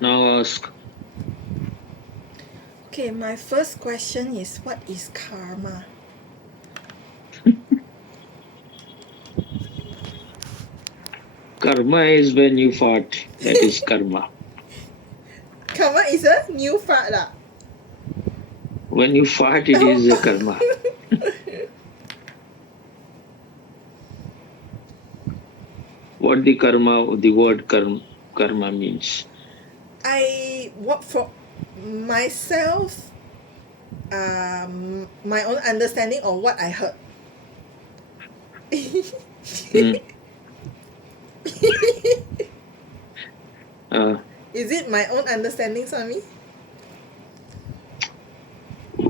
Now ask. Okay, my first question is what is karma? Karma is when you fart. That is karma. Karma is a new fart lah. When you fart, it is a karma. What the word karma means. What for myself, my own understanding of what I heard. Mm. Uh, Is it my own understanding, Swami?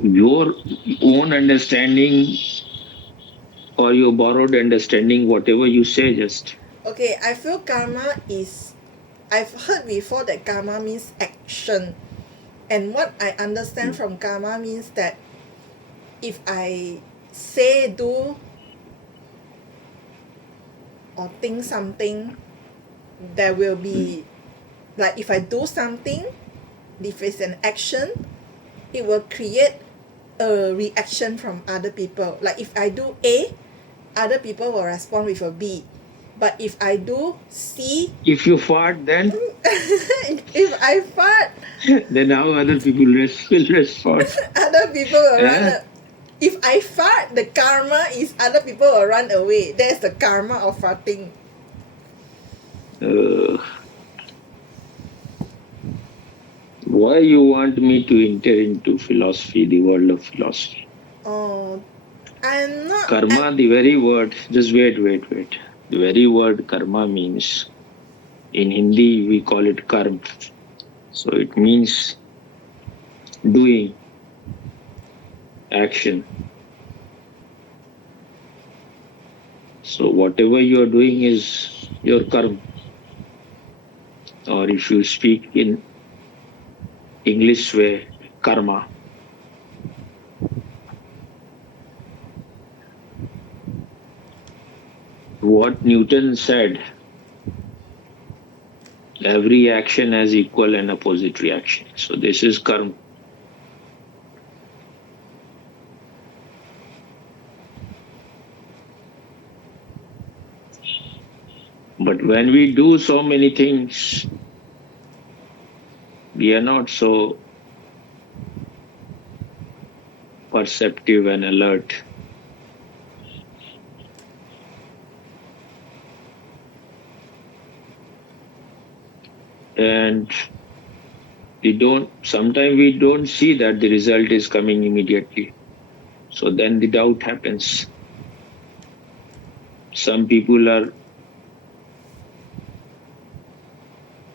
your own understanding or your borrowed understanding, whatever you say, just. Okay, I feel karma is. I've heard before that karma means action. And what I understand Mm. from karma means that if I say, do, or think something, there will Mm. be, like if I do something, if it's an action, it will create a reaction from other people. Like if I do A, other people will respond with a B. But if I do C, If you fart, then if I fart, then how other people will respond. other people will run. Eh? If I fart, the karma is other people will run away. That's the karma of farting. Uh, why you want me to enter into philosophy, the world of philosophy? Oh, I'm not. Karma, the very word, just wait. The very word karma means, in Hindi, we call it karm. So it means doing, action. So whatever you are doing is your karma. Or if you speak in English way, karma. What Newton said, every action has equal and opposite reaction. So this is karma. But when we do so many things, we are not so perceptive and alert. And sometimes we don't see that the result is coming immediately. So then the doubt happens. Some people are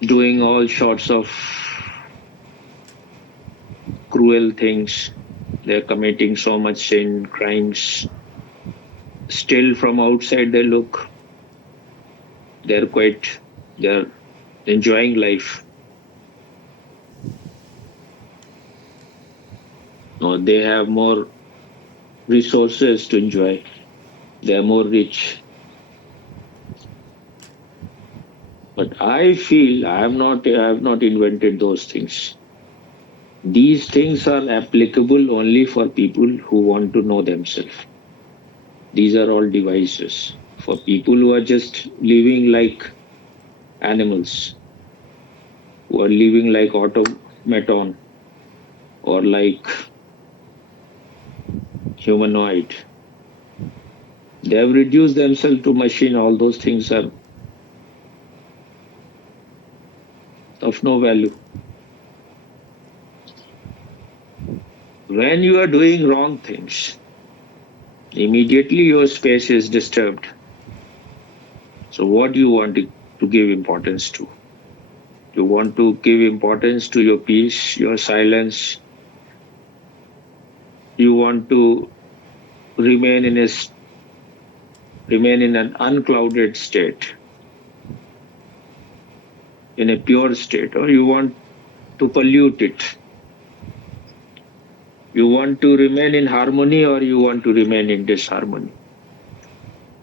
doing all sorts of cruel things. They're committing so much sin, crimes. Still, from outside, they're quite, they're enjoying life. Or they have more resources to enjoy. They're more rich. But I feel I have not invented those things. These things are applicable only for people who want to know themselves. These are all devices for people who are just living like animals, who are living like automaton or like humanoid. They have reduced themselves to machine. All those things are of no value. When you are doing wrong things, immediately your space is disturbed. So what do you want to give importance to? You want to give importance to your peace, your silence. You want to remain in a remain in an unclouded state, in a pure state, or you want to pollute it. You want to remain in harmony or you want to remain in disharmony.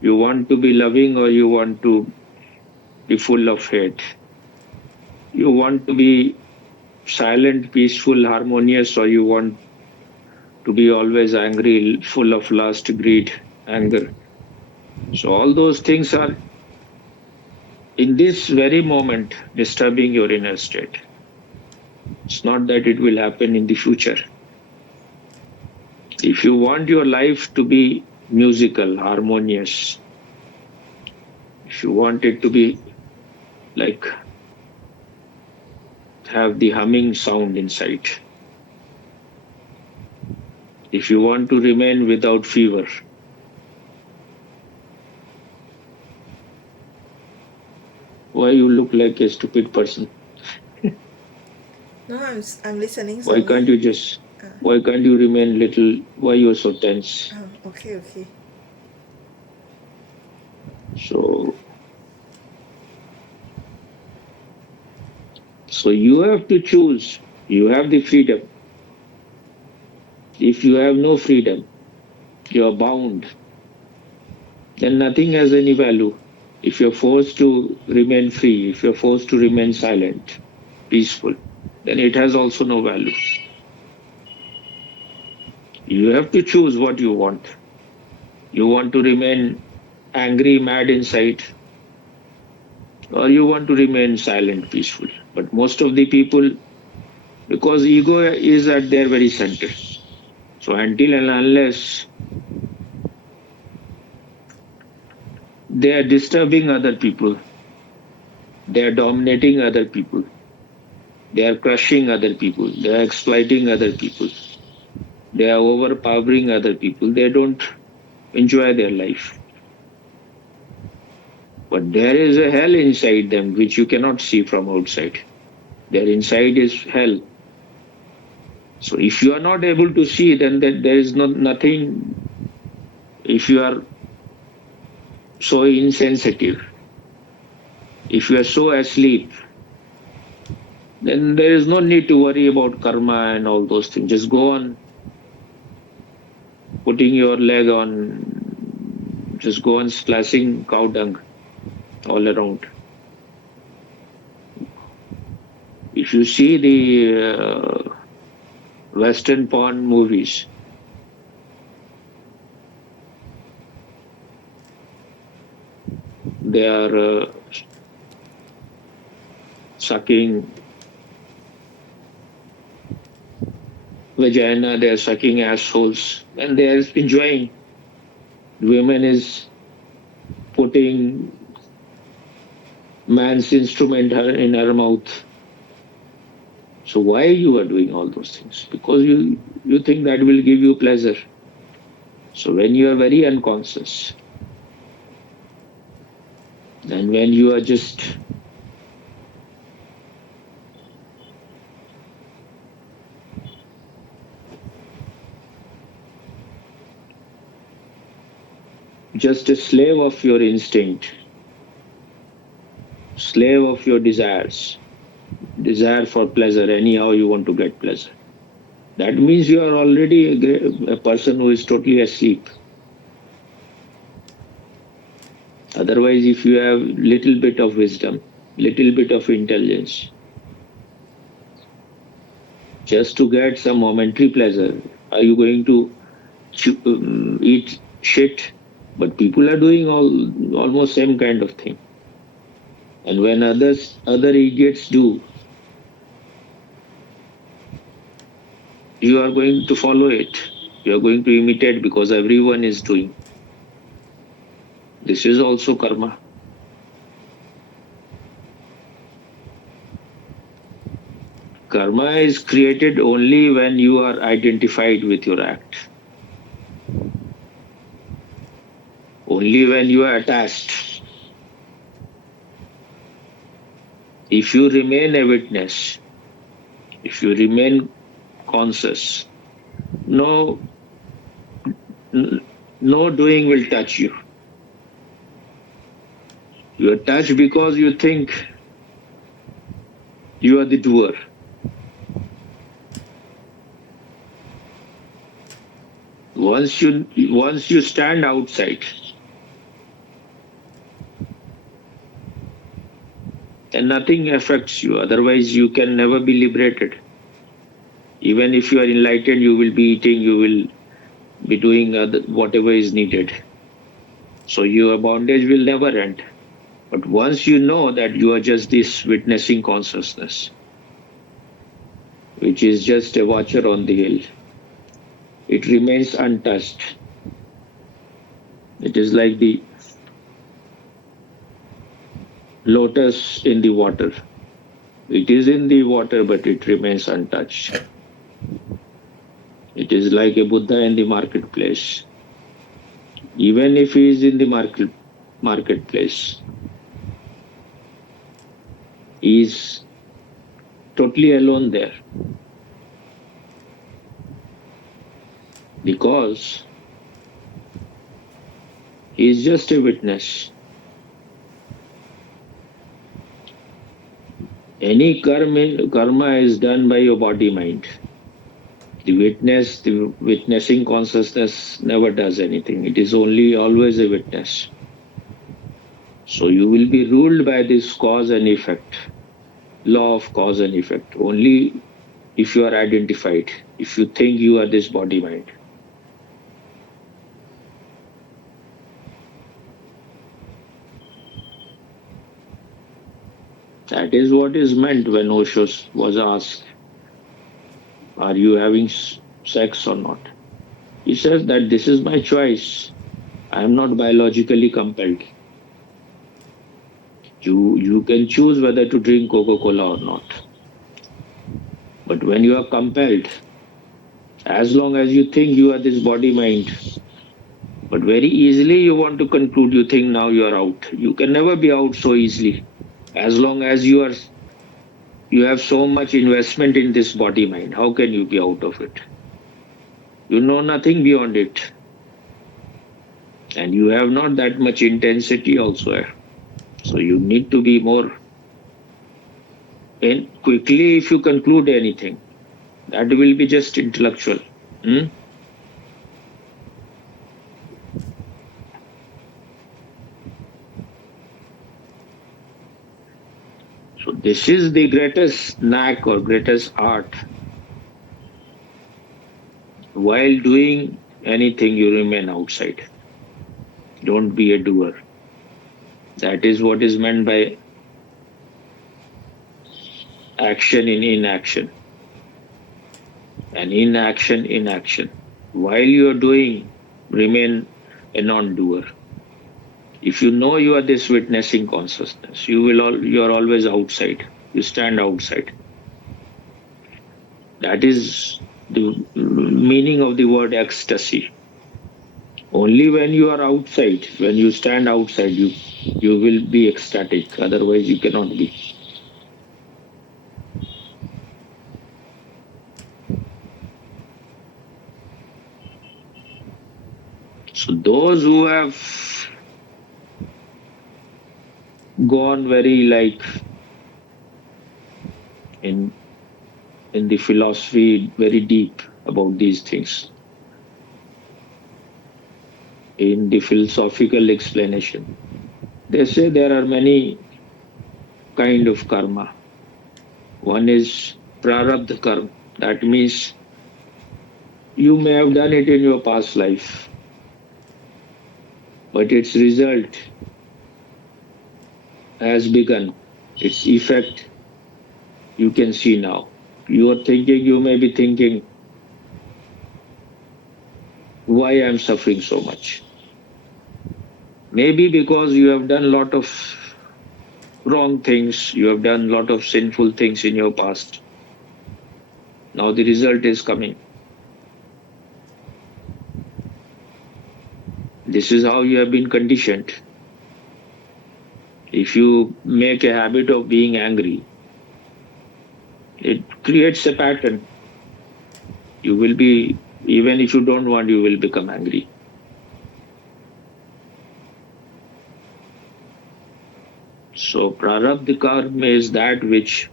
You want to be loving or you want to be full of hate. You want to be silent, peaceful, harmonious, or you want to be always angry, full of lust, greed, anger. So all those things are in this very moment disturbing your inner state. It's not that it will happen in the future. If you want your life to be musical, harmonious, if you want it to be like have the humming sound inside, if you want to remain without fever, why you look like a stupid person? No, I'm listening. Why Sorry. can't you just why can't you remain little? Why you're so tense? Okay. So you have to choose. You have the freedom. If you have no freedom, you are bound. Then nothing has any value. If you're forced to remain free, if you're forced to remain silent, peaceful, then it has also no value. You have to choose what you want. You want to remain angry, mad inside, or you want to remain silent, peaceful. But most of the people, because ego is at their very center. So until and unless they are disturbing other people, they are dominating other people, they are crushing other people, they are exploiting other people, they are overpowering other people, they don't enjoy their life. But there is a hell inside them which you cannot see from outside. Their inside is hell. So if you are not able to see, then there is nothing. If you are so insensitive, if you are so asleep, then there is no need to worry about karma and all those things. Just go on putting your leg on, just go on splashing cow dung all around. If you see the Western porn movies, they are sucking vagina, they are sucking assholes, and they are enjoying. Women is putting man's instrument in her mouth. So why you are doing all those things? Because you think that will give you pleasure. So when you are very unconscious, and when you are just a slave of your instinct, slave of your desires, desire for pleasure, anyhow you want to get pleasure. That means you are already a person who is totally asleep. Otherwise, if you have little bit of wisdom, little bit of intelligence, just to get some momentary pleasure, are you going to eat shit? But people are doing almost same kind of thing. And when other idiots do, you are going to follow it. You are going to imitate because everyone is doing. This is also karma. Karma is created only when you are identified with your act. Only when you are attached. If you remain a witness, if you remain conscious, no doing will touch you. You are touched because you think you are the doer. Once you stand outside, and nothing affects you. Otherwise, you can never be liberated. Even if you are enlightened, you will be eating, you will be doing whatever is needed. So your bondage will never end. But once you know that you are just this witnessing consciousness, which is just a watcher on the hill, it remains untouched. It is like the lotus in the water. It is in the water, but it remains untouched. It is like a Buddha in the marketplace. Even if he is in the marketplace, he is totally alone there because he is just a witness. Any karma is done by your body mind. The witnessing consciousness never does anything. It is only always a witness. So you will be ruled by this cause and effect, law of cause and effect, only if you are identified, if you think you are this body mind. That is what is meant when Osho was asked, are you having sex or not? He says that this is my choice. I am not biologically compelled. You can choose whether to drink Coca-Cola or not. But when you are compelled, as long as you think you are this body mind, but very easily you want to conclude, you think now you are out. You can never be out so easily. As long as you have so much investment in this body mind, how can you be out of it? You know nothing beyond it. And you have not that much intensity also. So you need to be more. And quickly, if you conclude anything, that will be just intellectual. So this is the greatest knack or greatest art. While doing anything, you remain outside. Don't be a doer. That is what is meant by action in inaction. And inaction in action. While you are doing, remain a non-doer. If you know you are this witnessing consciousness, you are always outside. You stand outside. That is the meaning of the word ecstasy. Only when you are outside, when you stand outside, you will be ecstatic. Otherwise, you cannot be. So those who have gone very like in the philosophy very deep about these things, in the philosophical explanation, they say there are many kind of karma. One is prarabdha karma. That means you may have done it in your past life, but its result has begun. Its effect you can see now. You may be thinking, why I'm suffering so much? Maybe because you have done a lot of wrong things, you have done a lot of sinful things in your past. Now the result is coming. This is how you have been conditioned. If you make a habit of being angry, it creates a pattern. You will be, even if you don't want, you will become angry. So prarabdha karma is that which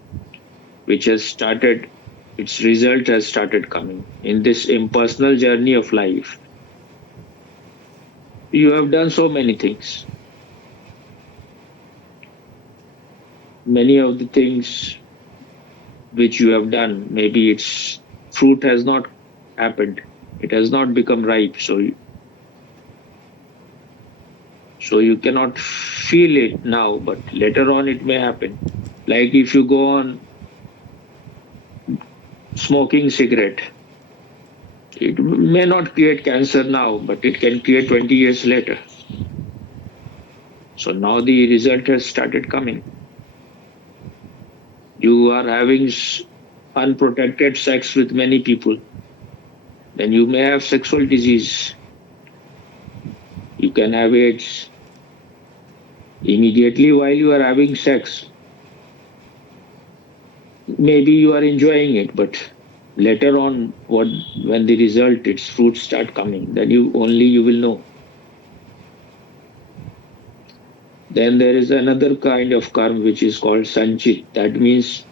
has started, its result has started coming. In this impersonal journey of life, you have done so many things. many of the things which you have done, maybe its fruit has not happened, it has not become ripe, so you cannot feel it now, but later on it may happen. Like if you go on smoking cigarette, it may not create cancer now, but it can create 20 years later. So now the result has started coming. You are having unprotected sex with many people, then you may have sexual disease. You can have AIDS immediately while you are having sex. Maybe you are enjoying it, but later on, when the result, its fruits start coming, then you will know. Then there is another kind of karma which is called sanchit. That means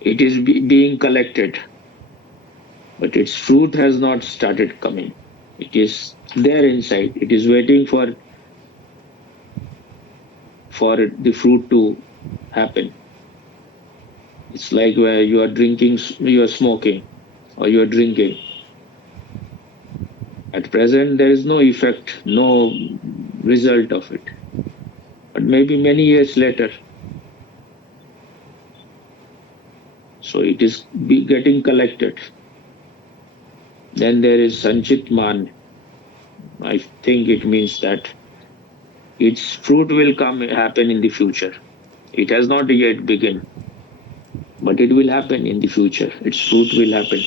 it is being collected, but its fruit has not started coming. It is there inside. It is waiting for the fruit to happen. It's like where you are drinking, you are smoking, or you are drinking. At present, there is no effect, no result of it. But maybe many years later, so it is getting collected. Then there is Sanchit Man. I think it means that its fruit will happen in the future. It has not yet begun, but it will happen in the future. Its fruit will happen.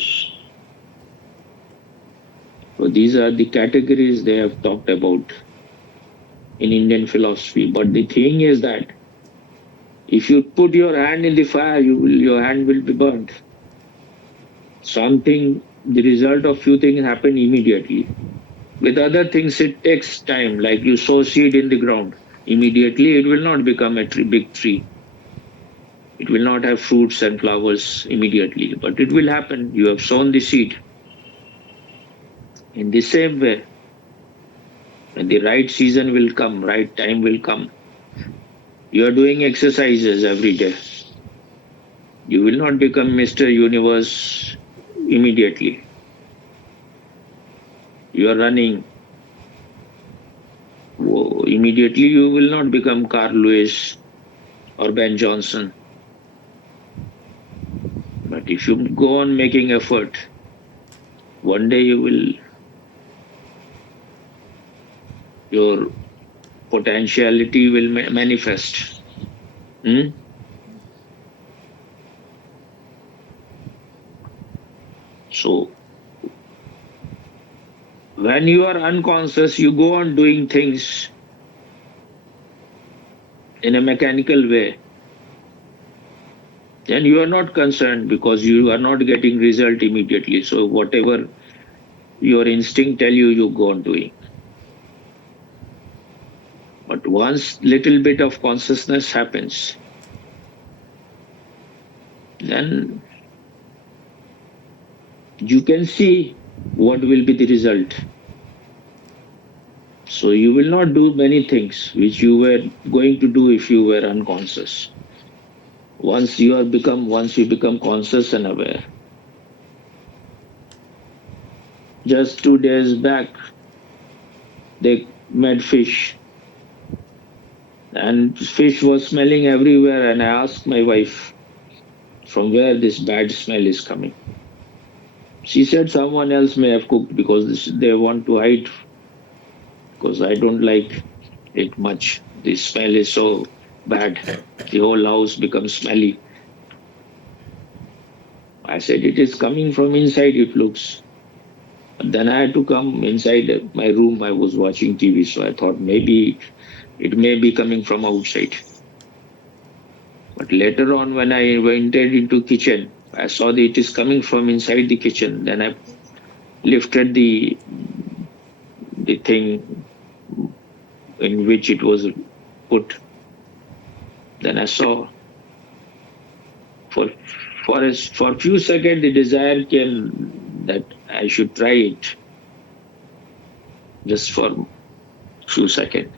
So these are the categories they have talked about in Indian philosophy. But the thing is that if you put your hand in the fire, your hand will be burnt. The result of few things happen immediately. With other things, it takes time. Like you sow seed in the ground, immediately it will not become a big tree. It will not have fruits and flowers immediately, but it will happen. You have sown the seed. In the same way, when the right season will come, right time will come. You are doing exercises every day. You will not become Mr. Universe immediately. You are running. Immediately you will not become Carl Lewis or Ben Johnson. But if you go on making effort, one day your potentiality will manifest. So when you are unconscious, you go on doing things in a mechanical way. Then you are not concerned because you are not getting result immediately. So whatever your instinct tell you, you go on doing. But once little bit of consciousness happens, then you can see what will be the result. So you will not do many things which you were going to do if you were unconscious. Once you become conscious and aware. Just 2 days back, they made fish. And fish was smelling everywhere, and I asked my wife from where this bad smell is coming. She said someone else may have cooked because they want to hide, because I don't like it much. The smell is so bad. The whole house becomes smelly. I said it is coming from inside, it looks. But then I had to come inside my room. I was watching TV, so I thought maybe it may be coming from outside. But later on, when I entered into kitchen, I saw that it is coming from inside the kitchen. Then I lifted the thing in which it was put. Then I saw for a few seconds the desire came that I should try it, just for a few seconds.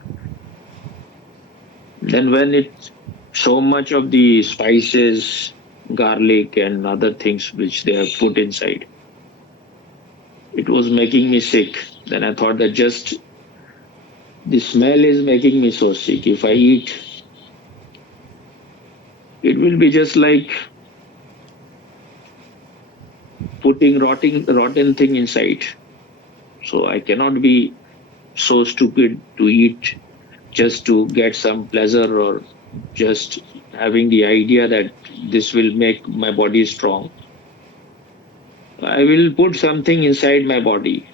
Then when it so much of the spices, garlic, and other things which they have put inside. It was making me sick. Then I thought that just the smell is making me so sick. If I eat, it will be just like putting rotten thing inside. So I cannot be so stupid to eat just to get some pleasure or just having the idea that this will make my body strong. I will put something inside my body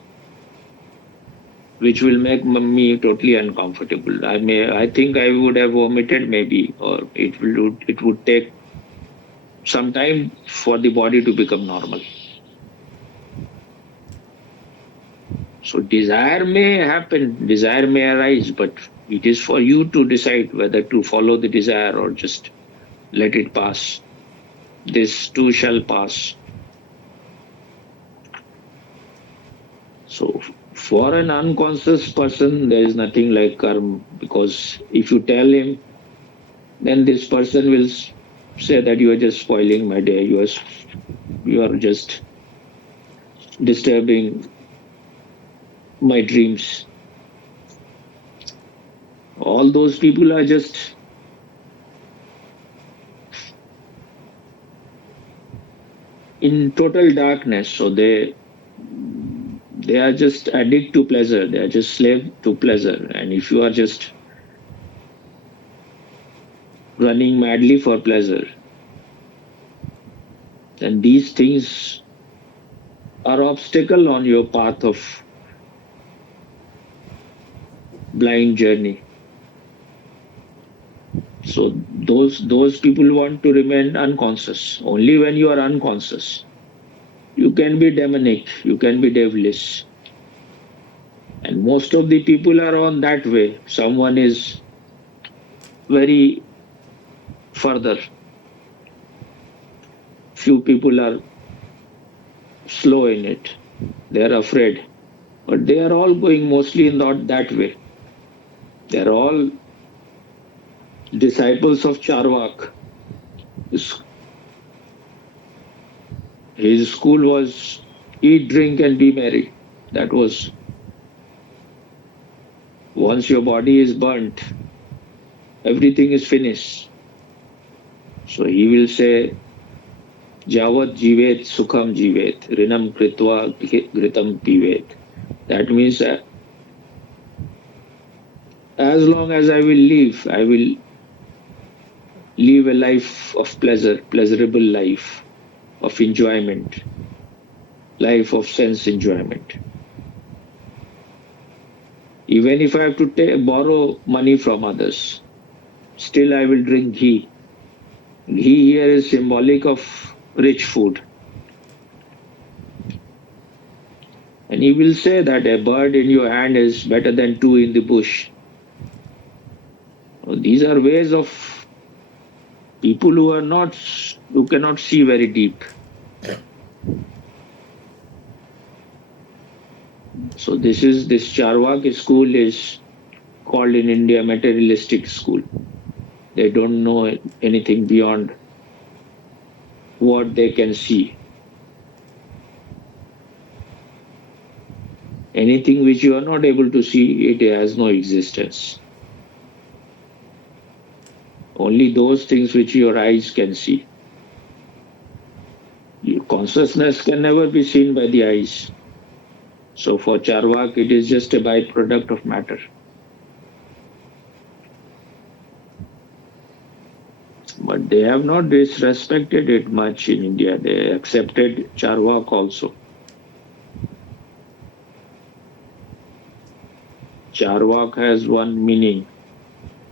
which will make me totally uncomfortable. I think I would have vomited maybe, or it would take some time for the body to become normal. So desire may happen, desire may arise, but it is for you to decide whether to follow the desire or just let it pass. This too shall pass. So for an unconscious person, there is nothing like karma, because if you tell him, then this person will say that you are just spoiling my day. You are just disturbing my dreams. All those people are just in total darkness. So they are just addict to pleasure. They are just slave to pleasure. And if you are just running madly for pleasure, then these things are obstacle on your path of blind journey. So those people want to remain unconscious. Only when you are unconscious, you can be demonic, you can be devilish. And most of the people are on that way. Someone is very further. Few people are slow in it. They are afraid. But they are all going mostly in not that way. They are all disciples of Charvak. His school was eat, drink, and be merry. That was once your body is burnt, everything is finished. So he will say, Javat jivet sukham jivet, rinam kritva gritam pivet. That means that as long as I will live a life of pleasure, pleasurable life, of enjoyment, life of sense enjoyment. Even if I have to borrow money from others, still I will drink ghee. Ghee here is symbolic of rich food. And he will say that a bird in your hand is better than two in the bush. These are ways of people who cannot see very deep. So this Charvak school is called in India materialistic school. They don't know anything beyond what they can see. Anything which you are not able to see, it has no existence. Only those things which your eyes can see. Your consciousness can never be seen by the eyes. So for Charvak, it is just a byproduct of matter. But they have not disrespected it much in India. They accepted Charvak also. Charvak has one meaning,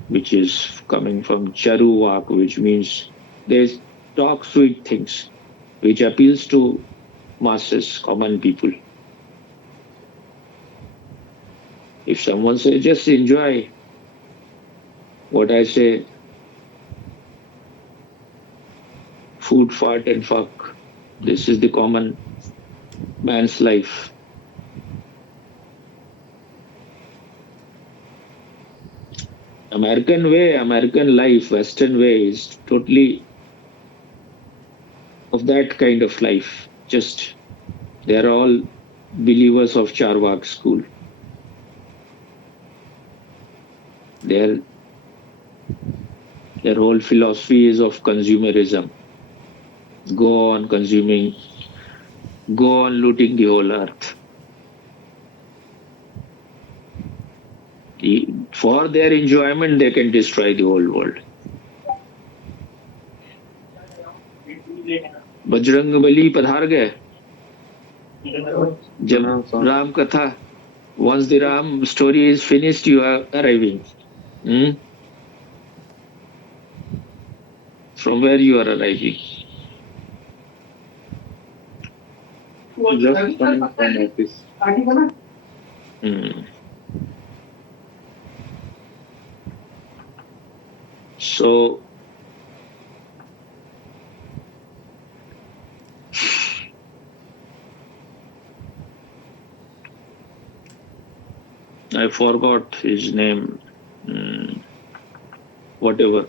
which is coming from Charuvak, which means they talk sweet things, which appeals to masses, common people. If someone says, just enjoy what I say, food, fart, and fuck. This is the common man's life. American way, American life, Western way is totally of that kind of life. Just they are all believers of Charvak school. Their whole philosophy is of consumerism. Go on consuming, go on looting the whole earth. For their enjoyment, they can destroy the whole world. Bajrang Bali पधार गए जब राम कथा once the Ram story is finished, you are arriving. From where you are arriving? Just coming from office. So I forgot his name. Whatever.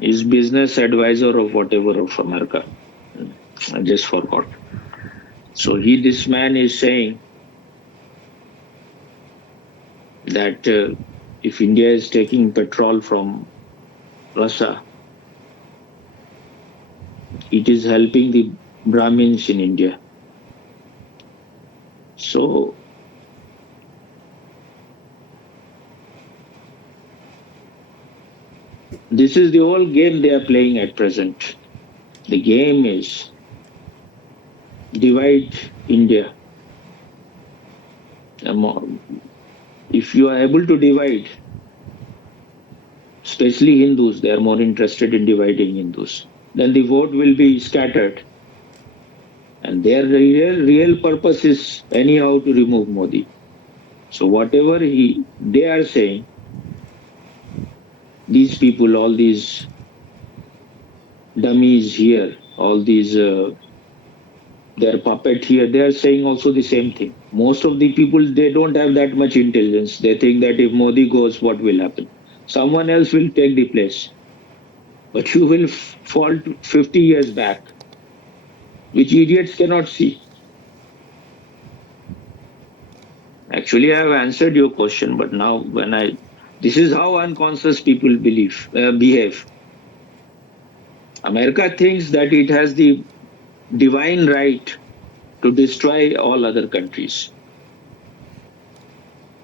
He's business advisor of whatever of America. I just forgot. So this man is saying that if India is taking petrol from Russia, it is helping the Brahmins in India. So this is the whole game they are playing at present. The game is divide India. If you are able to divide, especially Hindus, they are more interested in dividing Hindus, then the vote will be scattered. And their real purpose is anyhow to remove Modi. So whatever they are saying, these people, all these dummies here, all these their puppet here, they are saying also the same thing. Most of the people, they don't have that much intelligence. They think that if Modi goes, what will happen? Someone else will take the place. But you will fall 50 years back, which idiots cannot see. Actually, I have answered your question, but now this is how unconscious people behave. America thinks that it has the divine right to destroy all other countries.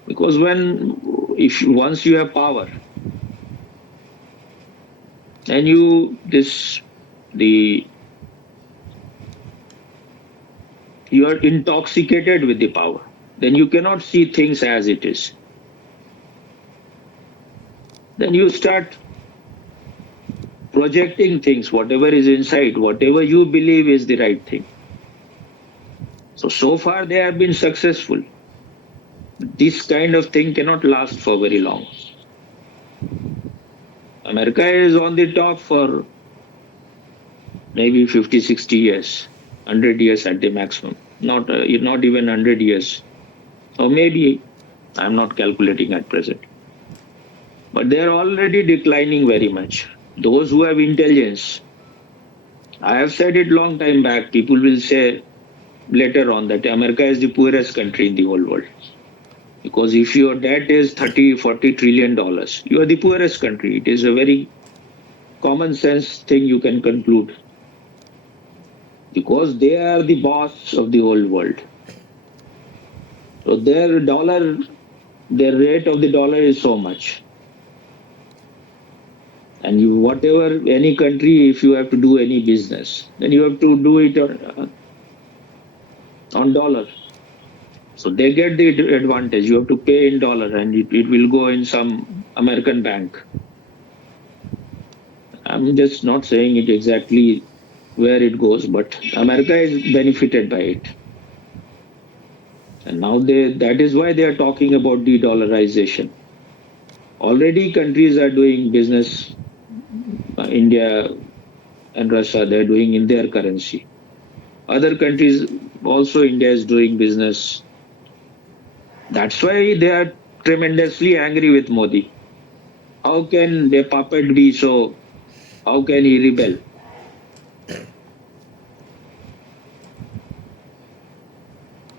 Because once you have power, and you are intoxicated with the power, then you cannot see things as it is. Then you start projecting things, whatever is inside, whatever you believe is the right thing. So far they have been successful. This kind of thing cannot last for very long. America is on the top for maybe 50, 60 years, 100 years at the maximum. Not even 100 years. Or maybe, I'm not calculating at present. But they are already declining very much. Those who have intelligence, I have said it long time back, people will say later on that America is the poorest country in the whole world. Because if your debt is 30, 40 trillion dollars, you are the poorest country. It is a very common sense thing you can conclude. Because they are the boss of the whole world. So their rate of the dollar is so much. And any country, if you have to do any business, then you have to do it on dollar. So they get the advantage. You have to pay in dollar and it will go in some American bank. I'm just not saying it exactly where it goes, but America is benefited by it. And now that is why they are talking about de-dollarization. Already countries are doing business, India and Russia, they're doing in their currency. Other countries, also India is doing business. That's why they are tremendously angry with Modi. How can the puppet be so? How can he rebel?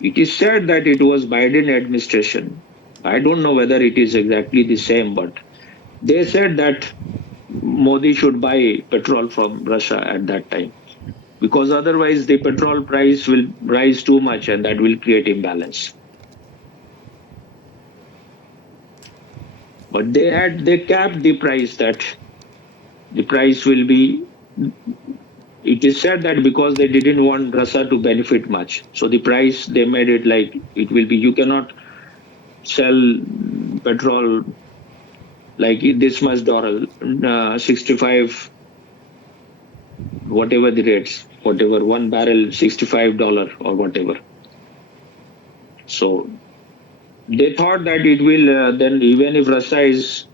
It is said that it was Biden administration. I don't know whether it is exactly the same, but they said that Modi should buy petrol from Russia at that time because otherwise the petrol price will rise too much and that will create imbalance. But they capped the price that the price will be. It is said that because they didn't want Russia to benefit much, so the price they made it like it will be. You cannot sell petrol like this much dollar, 65, whatever the rates, whatever one barrel, $65 or whatever. So they thought that it will then even if Russia is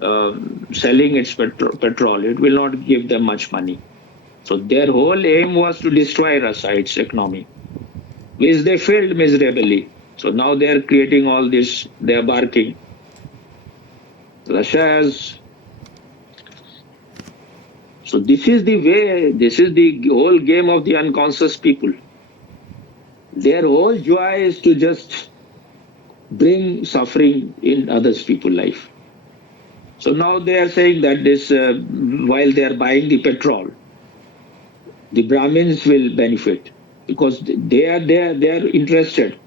selling its petrol, it will not give them much money. So their whole aim was to destroy Russia, its economy, which they failed miserably. So now they are creating all this. They are barking. Russia has. So this is the way. This is the whole game of the unconscious people. Their whole joy is to just bring suffering in others' people's life. So now they are saying that this, while they are buying the petrol, the Brahmins will benefit because they are interested.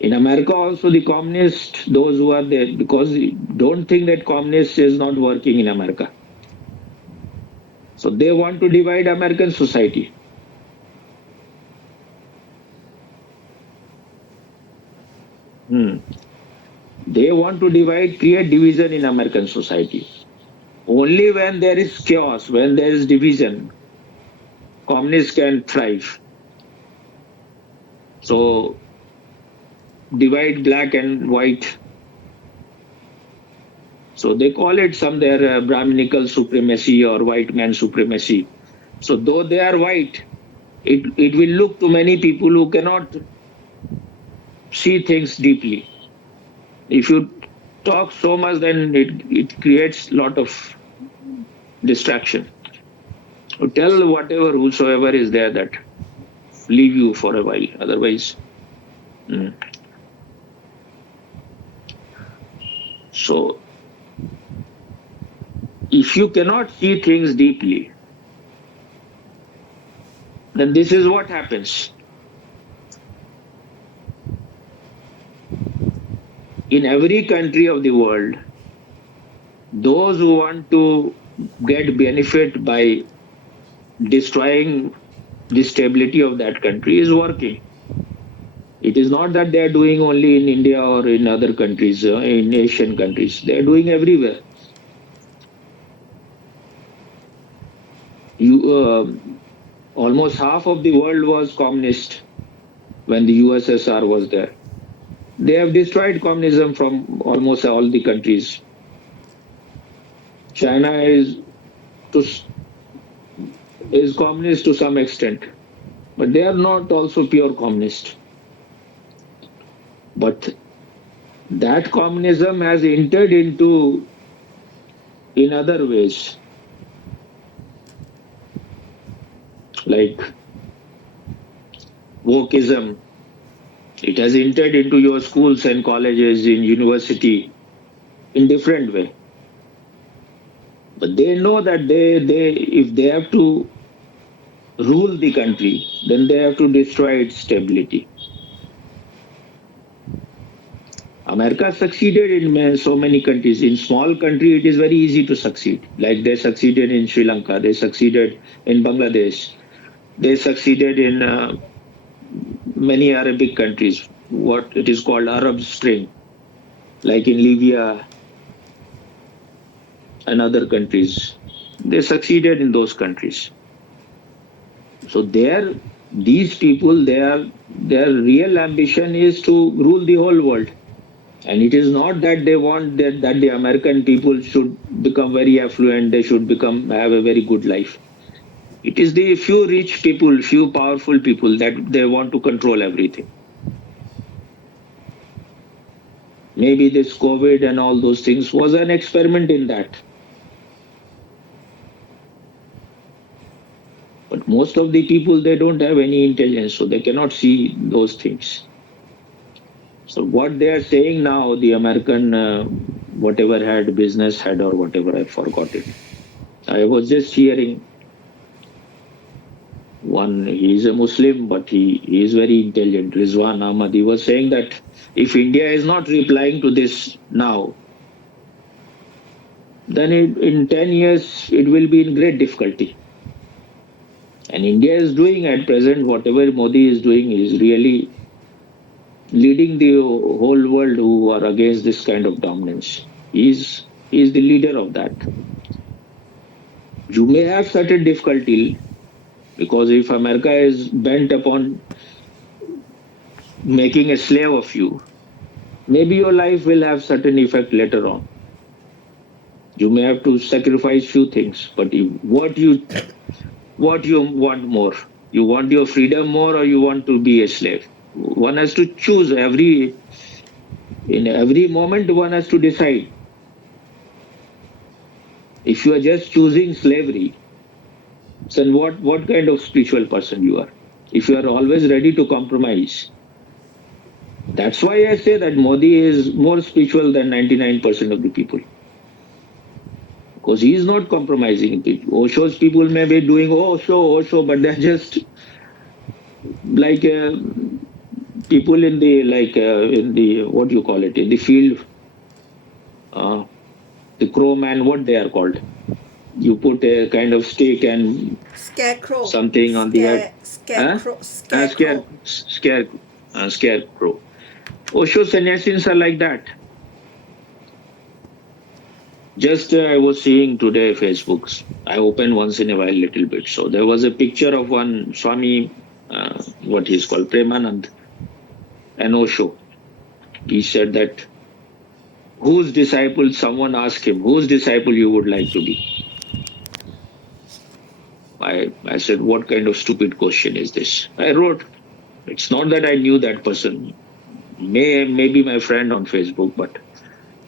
In America also the communists, those who are there, because don't think that communists is not working in America. So they want to divide American society. They want to divide, create division in American society. Only when there is chaos, when there is division, communists can thrive. So divide black and white. So they call it some their Brahminical supremacy or white man supremacy. So though they are white, it will look to many people who cannot see things deeply. If you talk so much, then it creates a lot of distraction. So tell whatever, whosoever is there that leave you for a while. Otherwise, so if you cannot see things deeply, then this is what happens. In every country of the world, those who want to get benefit by destroying the stability of that country is working. It is not that they are doing only in India or in other countries, in Asian countries. They are doing everywhere. Almost half of the world was communist when the USSR was there. They have destroyed communism from almost all the countries. China is communist to some extent, but they are not also pure communist. But that communism has entered into in other ways, like wokeism. It has entered into your schools and colleges, in university, in different way. But they know that they if they have to rule the country, then they have to destroy its stability. America succeeded in so many countries. In small country, it is very easy to succeed. Like they succeeded in Sri Lanka, they succeeded in Bangladesh, they succeeded in many Arabic countries. What it is called Arab Spring, like in Libya and other countries, they succeeded in those countries. So these people, their real ambition is to rule the whole world. And it is not that they want that the American people should become very affluent, they should have a very good life. It is the few rich people, few powerful people that they want to control everything. Maybe this COVID and all those things was an experiment in that. But most of the people, they don't have any intelligence, so they cannot see those things. So what they are saying now, the American, whatever head, business head or whatever, I forgot it. I was just hearing one, he is a Muslim, but he is very intelligent. Rizwan Ahmad, he was saying that if India is not replying to this now, then in 10 years, it will be in great difficulty. And India is doing at present, whatever Modi is doing is really leading the whole world who are against this kind of dominance. He is the leader of that. You may have certain difficulty because if America is bent upon making a slave of you, maybe your life will have certain effect later on. You may have to sacrifice few things, but what you want more? You want your freedom more, or you want to be a slave? One has to choose in every moment. One has to decide. If you are just choosing slavery, then what kind of spiritual person you are? If you are always ready to compromise, that's why I say that Modi is more spiritual than 99% of the people. Because he is not compromising. Osho's people may be doing Osho, but they're just like people in the what do you call it, in the field, the crow man, what they are called. You put a kind of stick and Scarecrow. something on the head. Scarecrow. Scarecrow. Osho sannyasins are like that. Just I was seeing today Facebooks. I open once in a while little bit. So there was a picture of one Swami, what he's called, Premanand, and Osho. He said that whose disciple, someone asked him, whose disciple you would like to be? I said, what kind of stupid question is this? I wrote, it's not that I knew that person, maybe my friend on Facebook, but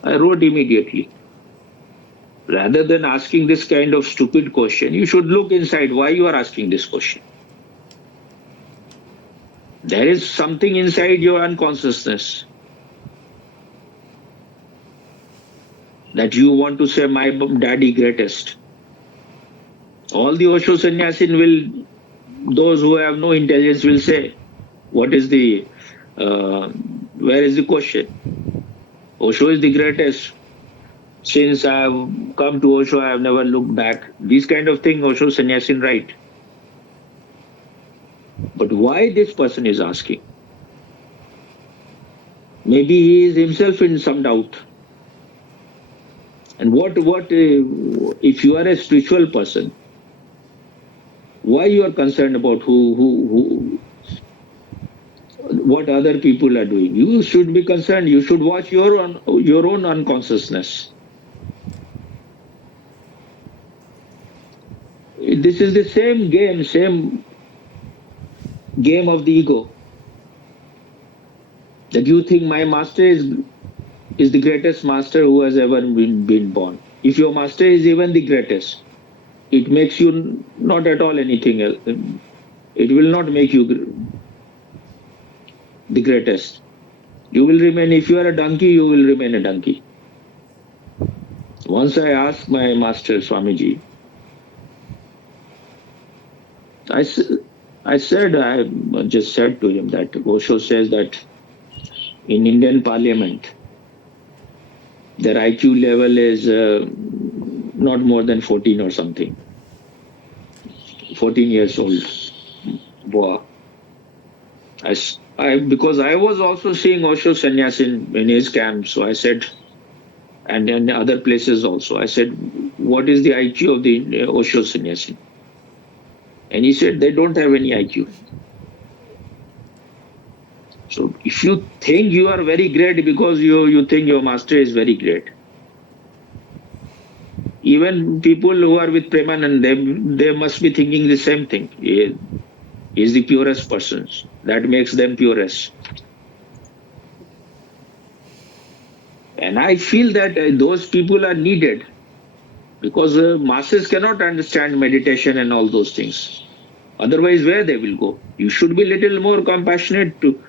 I wrote immediately. Rather than asking this kind of stupid question, you should look inside why you are asking this question. There is something inside your unconsciousness that you want to say, my daddy greatest. All the Osho sannyasin those who have no intelligence will say, where is the question? Osho is the greatest. Since I have come to Osho, I have never looked back. These kind of thing Osho sannyasin write. But why this person is asking? Maybe he is himself in some doubt. And what if you are a spiritual person, why you are concerned about what other people are doing? You should be concerned. You should watch your own unconsciousness. This is the same game of the ego. That you think my master is the greatest master who has ever been born. If your master is even the greatest, it makes you not at all anything else. It will not make you the greatest. You will remain, if you are a donkey, you will remain a donkey. Once I asked my master, Swamiji, I just said to him that Osho says that in Indian Parliament, their IQ level is not more than 14 or something. 14 years old. Boa. Because I was also seeing Osho sannyasin in his camp, so I said, and in other places also, I said, what is the IQ of the Osho sannyasin? And he said, they don't have any IQ. So if you think you are very great because you think your master is very great, even people who are with Premanand, they must be thinking the same thing. He is the purest person. That makes them purest. And I feel that those people are needed because masses cannot understand meditation and all those things. Otherwise, where they will go? You should be little more compassionate to.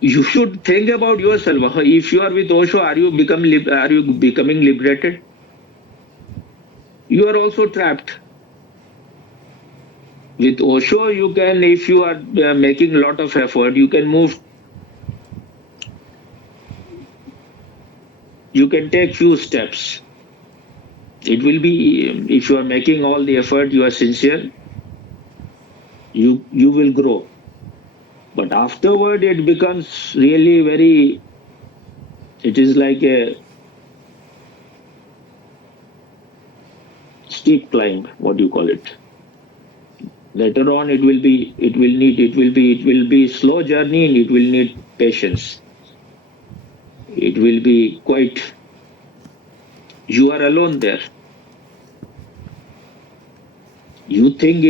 You should think about yourself. If you are with Osho, are you becoming liberated? You are also trapped. With Osho, you can, if you are making a lot of effort, you can move. You can take few steps. It will be if you are making all the effort, you are sincere. You will grow. But afterward, it becomes really very. It is like a steep climb. What do you call it? Later on, it will be. It will be slow journey, and it will need patience. It will be quite. You are alone there. You think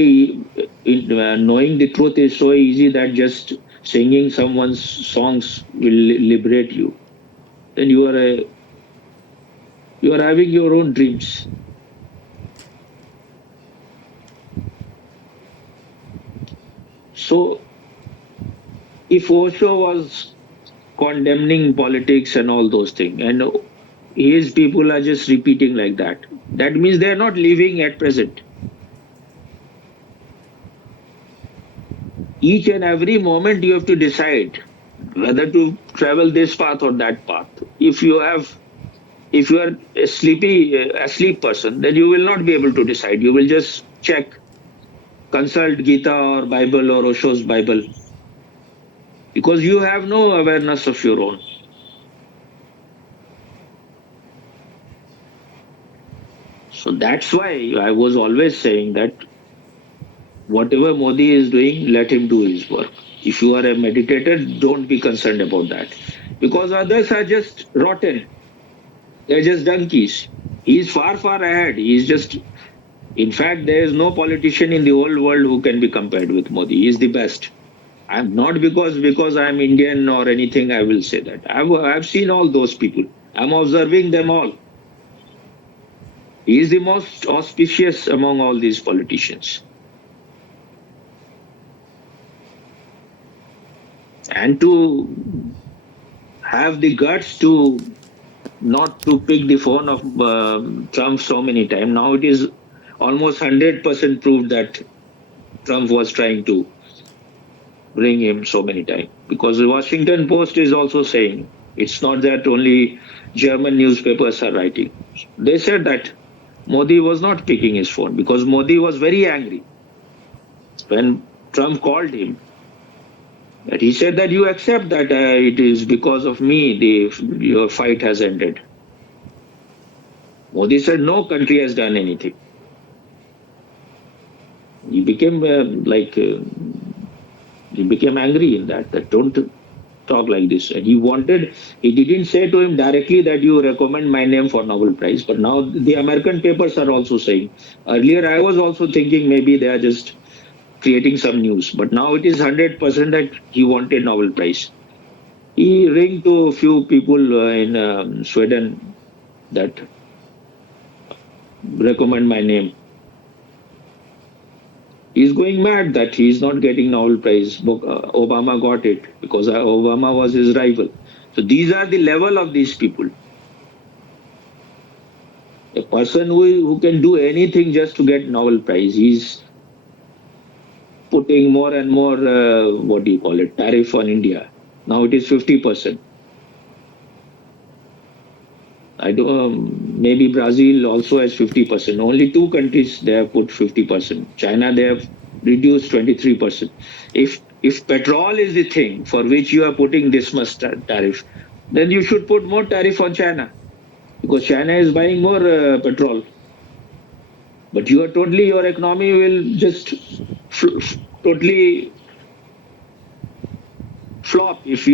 knowing the truth is so easy that just singing someone's songs will liberate you. Then you are having your own dreams. So if Osho was condemning politics and all those things, and his people are just repeating like that, that means they are not living at present. Each and every moment you have to decide whether to travel this path or that path. If you are a sleep person, then you will not be able to decide. You will just check, consult Gita or Bible or Osho's Bible, because you have no awareness of your own. So that's why I was always saying that whatever Modi is doing, let him do his work. If you are a meditator, don't be concerned about that, because others are just rotten. They're just donkeys. He's far, far ahead. He's just, in fact, there is no politician in the whole world who can be compared with Modi. He's the best. I'm not because I'm Indian or anything. I will say that I've seen all those people. I'm observing them all. He is the most auspicious among all these politicians. And to have the guts to not to pick the phone of Trump so many times. Now it is almost 100% proved that Trump was trying to bring him so many times, because the Washington Post is also saying it's not that only German newspapers are writing. They said that Modi was not picking his phone because Modi was very angry when Trump called him. That he said that you accept that it is because of me your fight has ended. Modi said no country has done anything. He became he became angry in that don't talk like this. And he didn't say to him directly that you recommend my name for Nobel Prize, but now the American papers are also saying. Earlier I was also thinking maybe they are just creating some news, but now it is 100% that he wanted Nobel Prize. He ring to a few people in Sweden that recommend my name. He's going mad that he's not getting Nobel Prize. Obama got it because Obama was his rival. So these are the level of these people. A person who can do anything just to get Nobel Prize, he's putting more and more, what do you call it, tariff on India. Now it is 50%. I do maybe Brazil also has 50%. Only two countries they have put 50%. China they have reduced 23%. If petrol is the thing for which you are putting this much tariff, then you should put more tariff on China, because China is buying more petrol. But your economy will just totally flop if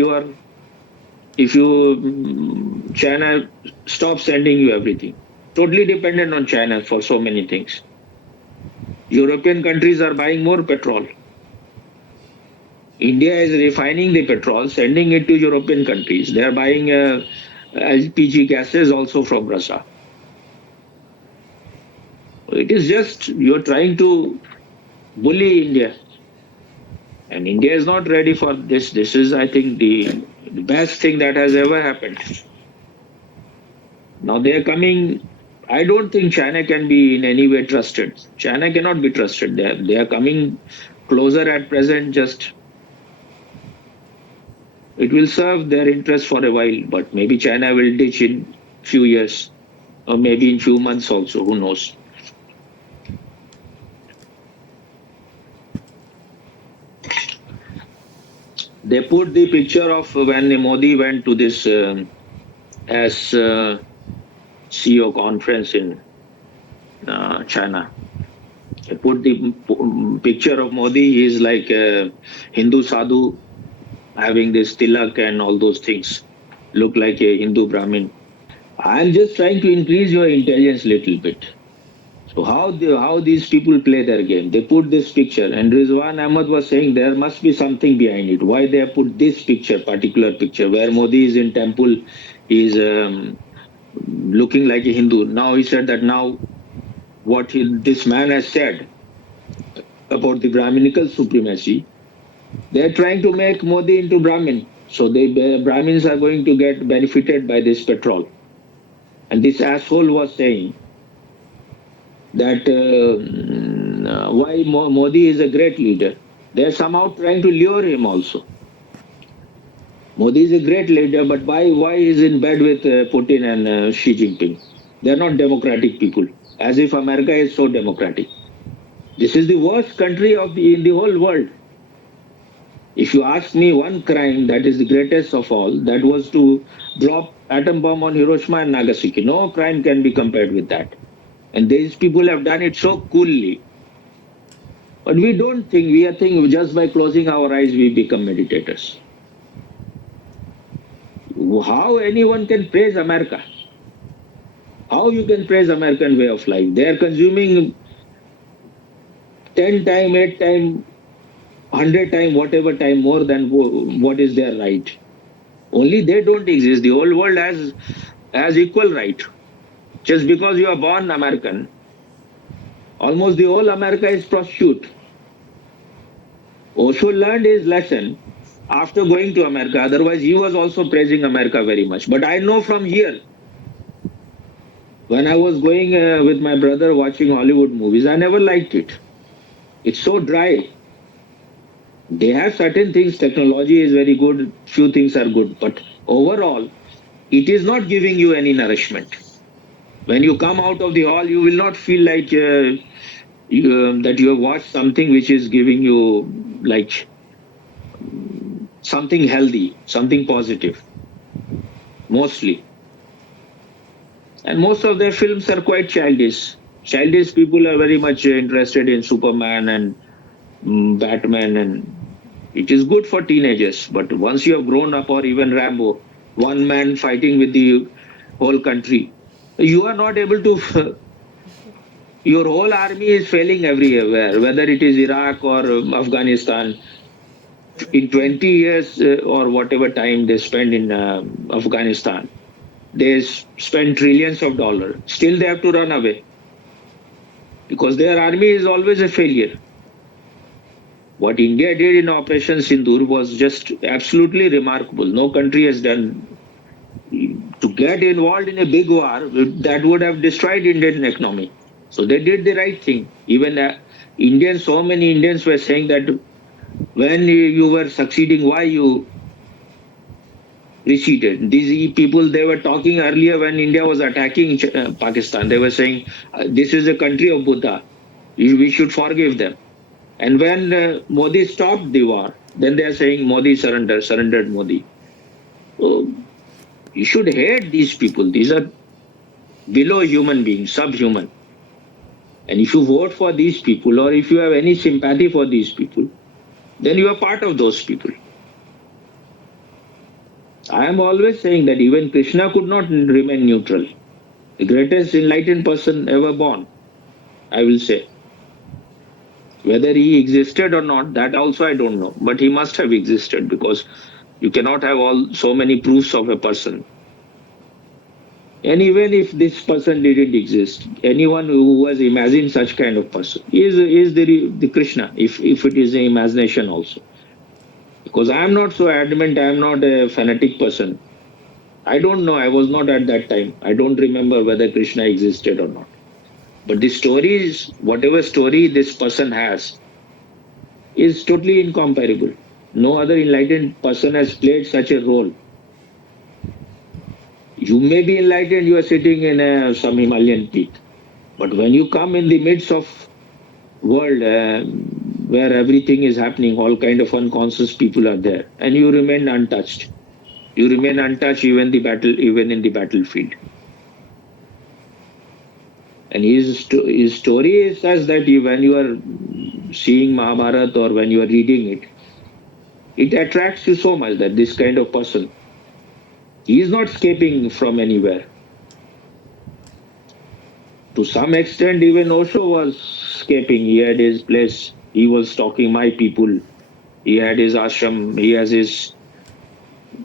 China stops sending you everything. Totally dependent on China for so many things. European countries are buying more petrol. India is refining the petrol, sending it to European countries. They are buying LPG gases also from Russia. It is just you're trying to bully India. And India is not ready for this. This is, I think, the best thing that has ever happened. Now they are coming. I don't think China can be in any way trusted. China cannot be trusted. They are coming closer at present. Just it will serve their interest for a while, but maybe China will ditch in few years or maybe in few months also. Who knows? They put the picture of when Modi went to this as CEO conference in China. They put the picture of Modi. He is like a Hindu sadhu having this tilak and all those things. Look like a Hindu Brahmin. I'm just trying to increase your intelligence little bit. So how these people play their game? They put this picture, and Rizwan Ahmad was saying there must be something behind it. Why they have put this picture, particular picture, where Modi is in temple, is looking like a Hindu. Now he said that now what this man has said about the Brahminical supremacy, they are trying to make Modi into Brahmin. So the Brahmins are going to get benefited by this petrol. And this asshole was saying that why Modi is a great leader. They are somehow trying to lure him also. Modi is a great leader, but why is in bed with Putin and Xi Jinping? They are not democratic people, as if America is so democratic. This is the worst country in the whole world. If you ask me one crime that is the greatest of all, that was to drop atom bomb on Hiroshima and Nagasaki. No crime can be compared with that. And these people have done it so coolly. But we don't think, we are thinking just by closing our eyes, we become meditators. How anyone can praise America? How you can praise American way of life? They are consuming 10 time, 8 time, 100 time, whatever time more than what is their right. Only they don't exist. The whole world has equal right. Just because you are born American, almost the whole America is prostitute. Osho learned his lesson after going to America. Otherwise, he was also praising America very much. But I know from here, when I was going with my brother watching Hollywood movies, I never liked it. It's so dry. They have certain things, technology is very good, few things are good, but overall, it is not giving you any nourishment. When you come out of the hall, you will not feel like that you have watched something which is giving you like something healthy, something positive, mostly. And most of their films are quite childish. Childish people are very much interested in Superman and Batman, and it is good for teenagers. But once you have grown up, or even Rambo, one man fighting with the whole country, you are not able to. Your whole army is failing everywhere, whether it is Iraq or Afghanistan. In 20 years or whatever time they spend in Afghanistan, they spend trillions of dollars. Still, they have to run away because their army is always a failure. What India did in Operation Sindoor was just absolutely remarkable. No country has done. To get involved in a big war, that would have destroyed Indian economy. So they did the right thing. Even Indians, so many Indians were saying that when you were succeeding, why you receded? These people, they were talking earlier when India was attacking Pakistan. They were saying, this is a country of Buddha. We should forgive them. And when Modi stopped the war, then they are saying Modi surrendered Modi. So you should hate these people. These are below human beings, subhuman. And if you vote for these people, or if you have any sympathy for these people, then you are part of those people. I am always saying that even Krishna could not remain neutral. The greatest enlightened person ever born, I will say. Whether he existed or not, that also I don't know. But he must have existed, because you cannot have so many proofs of a person. And even if this person didn't exist, anyone who was imagined such kind of person is the Krishna, if it is an imagination also. Because I am not so adamant, I am not a fanatic person. I don't know, I was not at that time. I don't remember whether Krishna existed or not. But the stories, whatever story this person has, is totally incomparable. No other enlightened person has played such a role. You may be enlightened, you are sitting in some Himalayan peak. But when you come in the midst of world where everything is happening, all kind of unconscious people are there, and you remain untouched. You remain untouched even in the battlefield. And his story is such that when you are seeing Mahabharata or when you are reading it, it attracts you so much that this kind of person, he is not escaping from anywhere. To some extent, even Osho was escaping. He had his place. He was talking my people. He had his ashram. He has his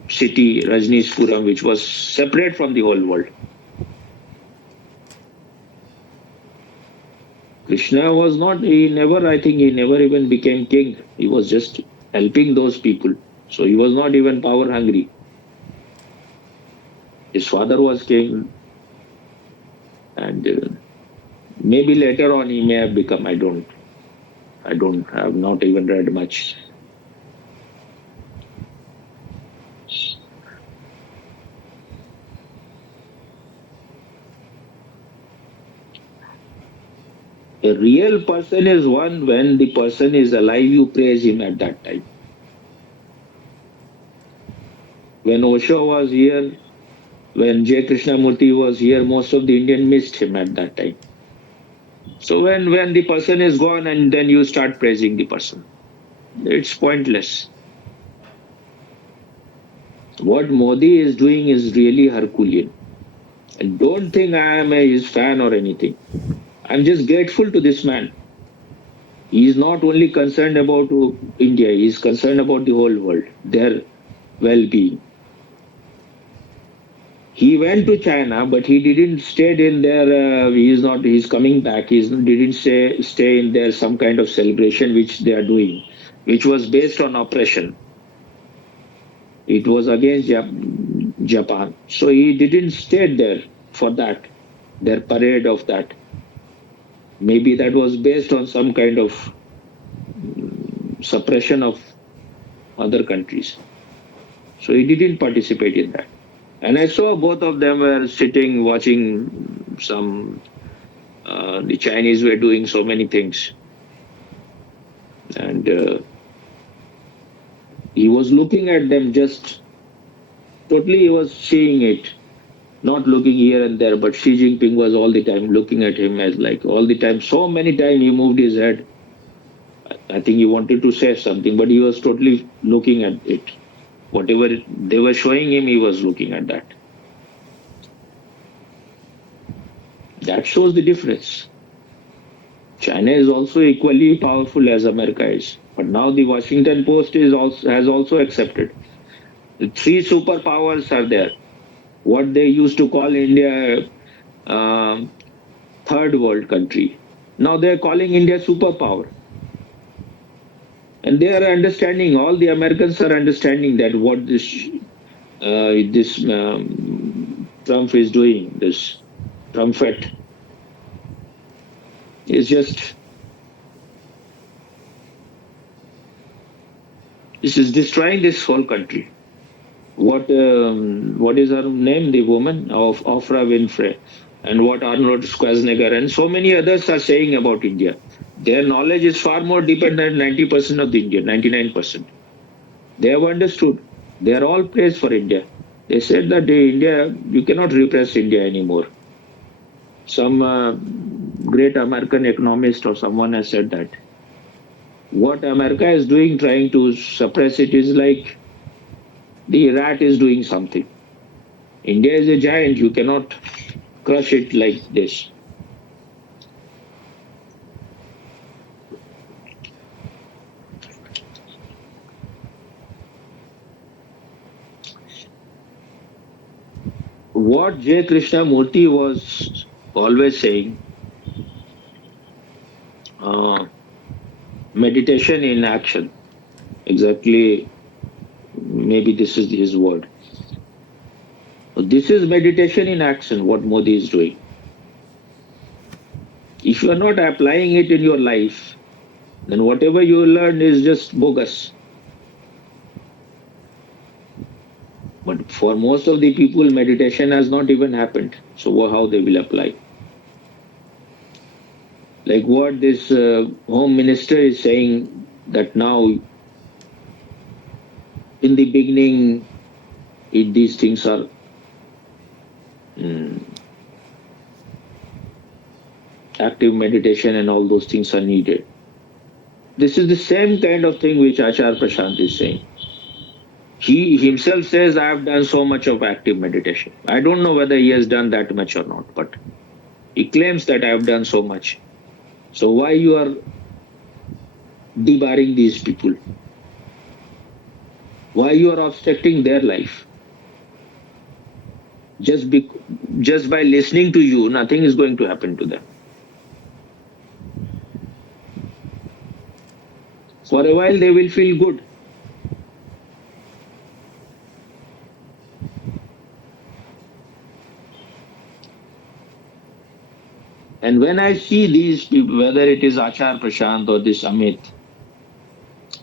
city, Rajneeshpuram, which was separate from the whole world. Krishna was not, I think he never even became king. He was just helping those people. So he was not even power hungry. His father was king, and maybe later on he may have become. Have not even read much. A real person is one when the person is alive, you praise him at that time. When Osho was here, when J. Krishnamurti was here, most of the Indian missed him at that time. So when the person is gone and then you start praising the person, it's pointless. What Modi is doing is really Herculean. And don't think I am his fan or anything. I'm just grateful to this man. He is not only concerned about India, he is concerned about the whole world, their well-being. He went to China, but he didn't stay in there. He's coming back. He didn't stay in there some kind of celebration which they are doing, which was based on oppression. It was against Japan. So he didn't stay there for that, their parade of that. Maybe that was based on some kind of suppression of other countries. So he didn't participate in that. And I saw both of them were sitting watching some. The Chinese were doing so many things, and he was looking at them just totally. He was seeing it, not looking here and there. But Xi Jinping was all the time looking at him as like all the time. So many times he moved his head. I think he wanted to say something, but he was totally looking at it. Whatever they were showing him, he was looking at that. That shows the difference. China is also equally powerful as America is. But now the Washington Post has also accepted. The three superpowers are there. What they used to call India third world country. Now they're calling India superpower. And they are understanding, all the Americans are understanding that what this Trump is doing, this Trumpet, is just, this is destroying this whole country. What is her name? The woman of Oprah Winfrey, and what Arnold Schwarzenegger and so many others are saying about India. Their knowledge is far more deeper than 90% of the Indian, 99%. They have understood. They are all praised for India. They said that India, you cannot repress India anymore. Some great American economist or someone has said that. What America is doing, trying to suppress it, is like the rat is doing something. India is a giant. You cannot crush it like this. what J. Krishnamurti was always saying, uh, meditation in action. Exactly, maybe this is his word. So this is meditation in action, what Modi is doing. If you are not applying it in your life, then whatever you learn is just bogus. But for most of the people, meditation has not even happened. So how they will apply? Like what this home minister is saying, that now in the beginning, these things are active meditation and all those things are needed. This is the same kind of thing which Achar Prashant is saying. He himself says, I have done so much of active meditation. I don't know whether he has done that much or not, but he claims that I have done so much. So why you are debarring these people? Why you are obstructing their life? Just by listening to you, nothing is going to happen to them. For a while, they will feel good. And when I see these people, whether it is Achar Prashant or this Amit,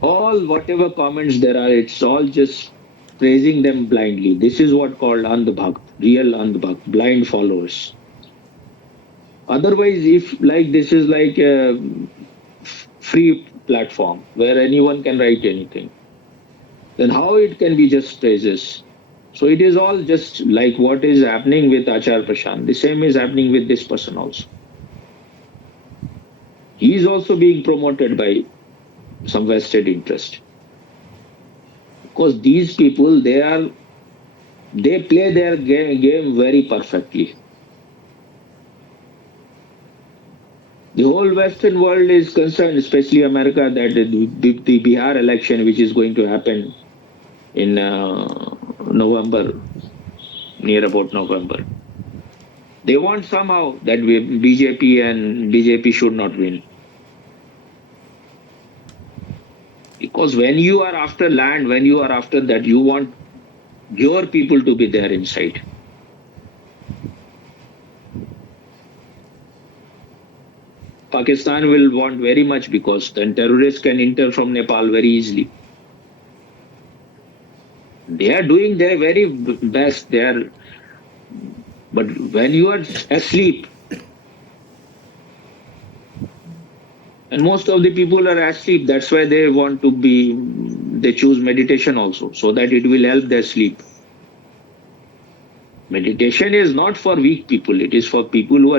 all whatever comments there are, it's all just praising them blindly. This is what called Andhbhakt, real Andhbhakt, blind followers. Otherwise, if like this is like a free platform where anyone can write anything, then how it can be just praises? So it is all just like what is happening with Achar Prashant. The same is happening with this person also. He is also being promoted by some vested interest. Because these people, they play their game very perfectly. The whole Western world is concerned, especially America, that the Bihar election, which is going to happen in November, near about November, they want somehow that BJP should not win. Because when you are after land, when you are after that, you want your people to be there inside. Pakistan will want very much, because then terrorists can enter from Nepal very easily. They are doing their very best there. But when you are asleep, and most of the people are asleep, that's why they choose meditation also, so that it will help their sleep. Meditation is not for weak people. It is for people who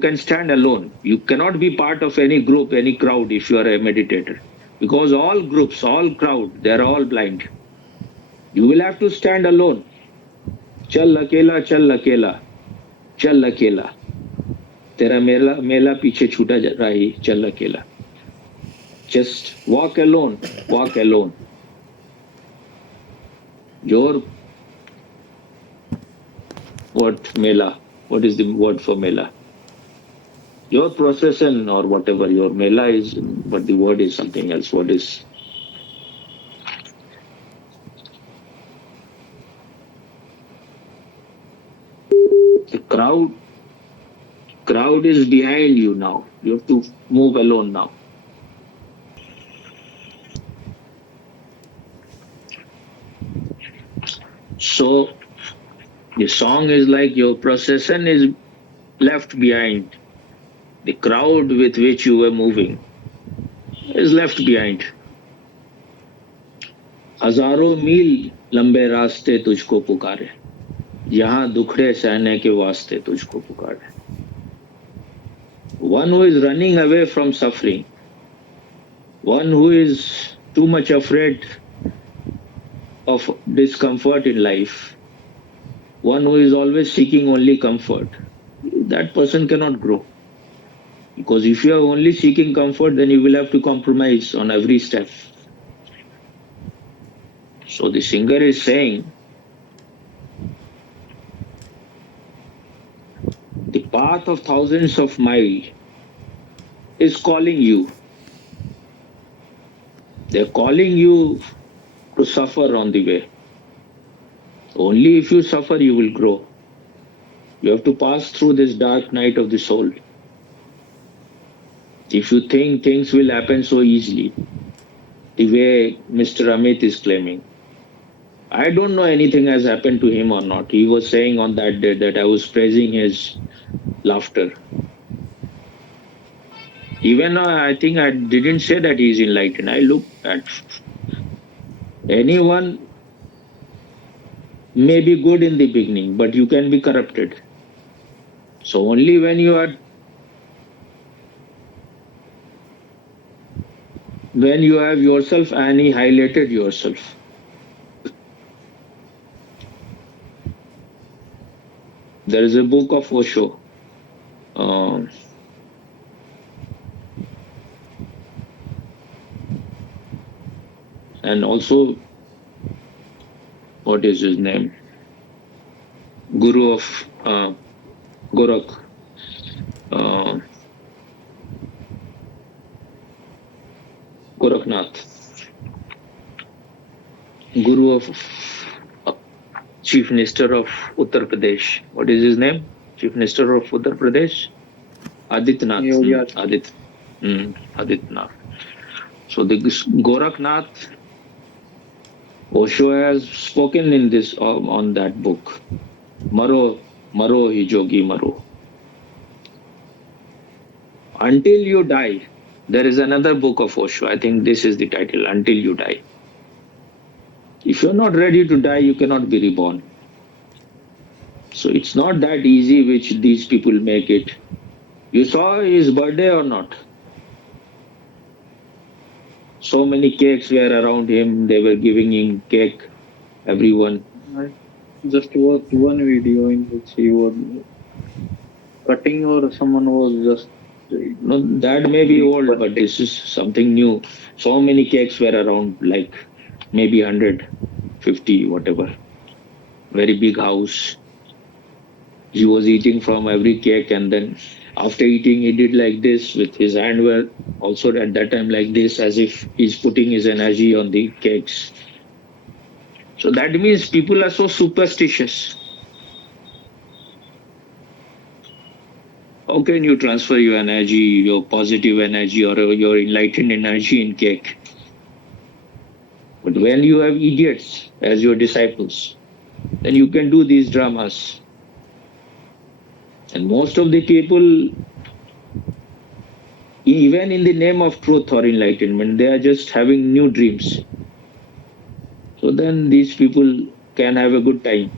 can stand alone. You cannot be part of any group, any crowd if you are a meditator. Because all groups, all crowd, they are all blind. You will have to stand alone. Chal akela, chal akela, chal akela. Tera mela piche chuta rahi, chal akela. Just walk alone, walk alone. What is the word for mela? Your procession or whatever, your mela is, but the word is something else. What is? The crowd is behind you now. You have to move alone now. So the song is like your procession is left behind. The crowd with which you were moving is left behind. हजारों मील लंबे रास्ते तुझको पुकारे, यहाँ दुखड़े सहने के वास्ते तुझको पुकारे. One who is running away from suffering, one who is too much afraid of discomfort in life, one who is always seeking only comfort, that person cannot grow. Because if you are only seeking comfort, then you will have to compromise on every step. So the singer is saying path of thousands of miles is calling you. They're calling you to suffer on the way. Only if you suffer, you will grow. You have to pass through this dark night of the soul. If you think things will happen so easily, the way Mr. Amit is claiming, I don't know anything has happened to him or not. He was saying on that day that I was praising his laughter. Even I think I didn't say that he's enlightened. I look at anyone may be good in the beginning, but you can be corrupted. So only when you have yourself annihilated yourself. There is a book of Osho. And also, what is his name? Guru of Gorakh. Gorakhnath. Guru of Chief Minister of Uttar Pradesh. What is his name? Chief Minister of Uttar Pradesh? Adityanath. Adityanath. So the Gorakhnath, Osho has spoken in this on that book. Maro hi jogi maro. Until you die. There is another book of Osho. I think this is the title, Until You Die. If you're not ready to die, you cannot be reborn. So it's not that easy which these people make it. You saw his birthday or not? So many cakes were around him. They were giving him cake, everyone. I just watched one video in which he was cutting or someone was just... No, that may be old, but this is something new. So many cakes were around, like maybe 150, whatever. Very big house. He was eating from every cake, and then after eating, he did like this with his hand were also at that time like this, as if he's putting his energy on the cakes. So that means people are so superstitious. How can you transfer your energy, your positive energy or your enlightened energy in cake? But when you have idiots as your disciples, then you can do these dramas. And most of the people, even in the name of truth or enlightenment, they are just having new dreams. So then these people can have a good time.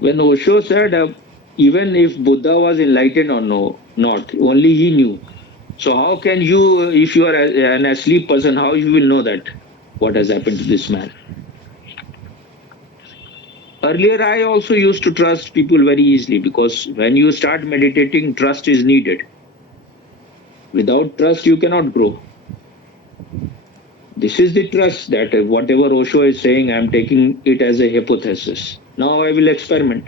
When Osho said, even if Buddha was enlightened or not, only he knew. So how can you, if you are an asleep person, how you will know that what has happened to this man? Earlier, I also used to trust people very easily, because when you start meditating, trust is needed. Without trust, you cannot grow. This is the trust that whatever Osho is saying, I am taking it as a hypothesis. Now I will experiment.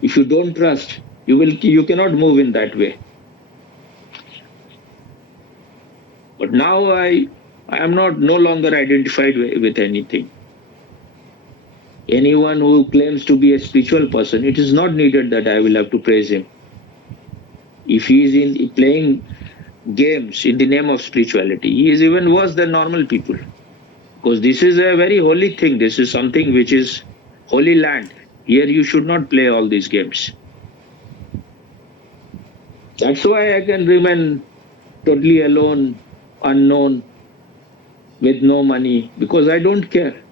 If you don't trust, you cannot move in that way. But now I am no longer identified with anything. Anyone who claims to be a spiritual person, it is not needed that I will have to praise him. If he is playing games in the name of spirituality, he is even worse than normal people. Because this is a very holy thing. This is something which is holy land. Here you should not play all these games. That's why I can remain totally alone, unknown, with no money, because I don't care.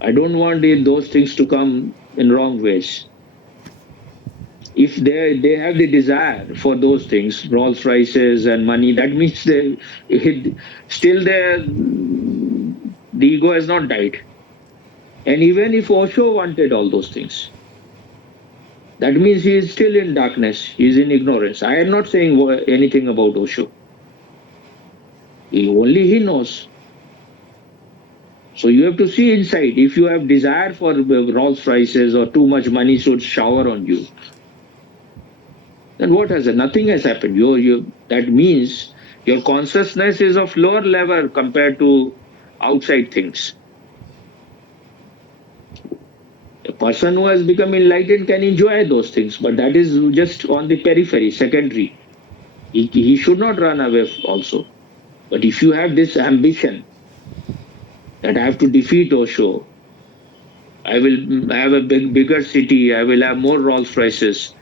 I don't want those things to come in wrong ways. If they have the desire for those things, Rolls Royces and money, that means the ego has not died. And even if Osho wanted all those things, that means he is still in darkness, he is in ignorance. I am not saying anything about Osho. Only he knows. So you have to see inside. If you have desire for Rolls Royces or too much money should shower on you, then what has it? Nothing has happened. That means your consciousness is of lower level compared to outside things. A person who has become enlightened can enjoy those things, but that is just on the periphery, secondary. He should not run away also. But if you have this ambition that I have to defeat Osho, I will have a bigger city, I will have more Rolls Royces,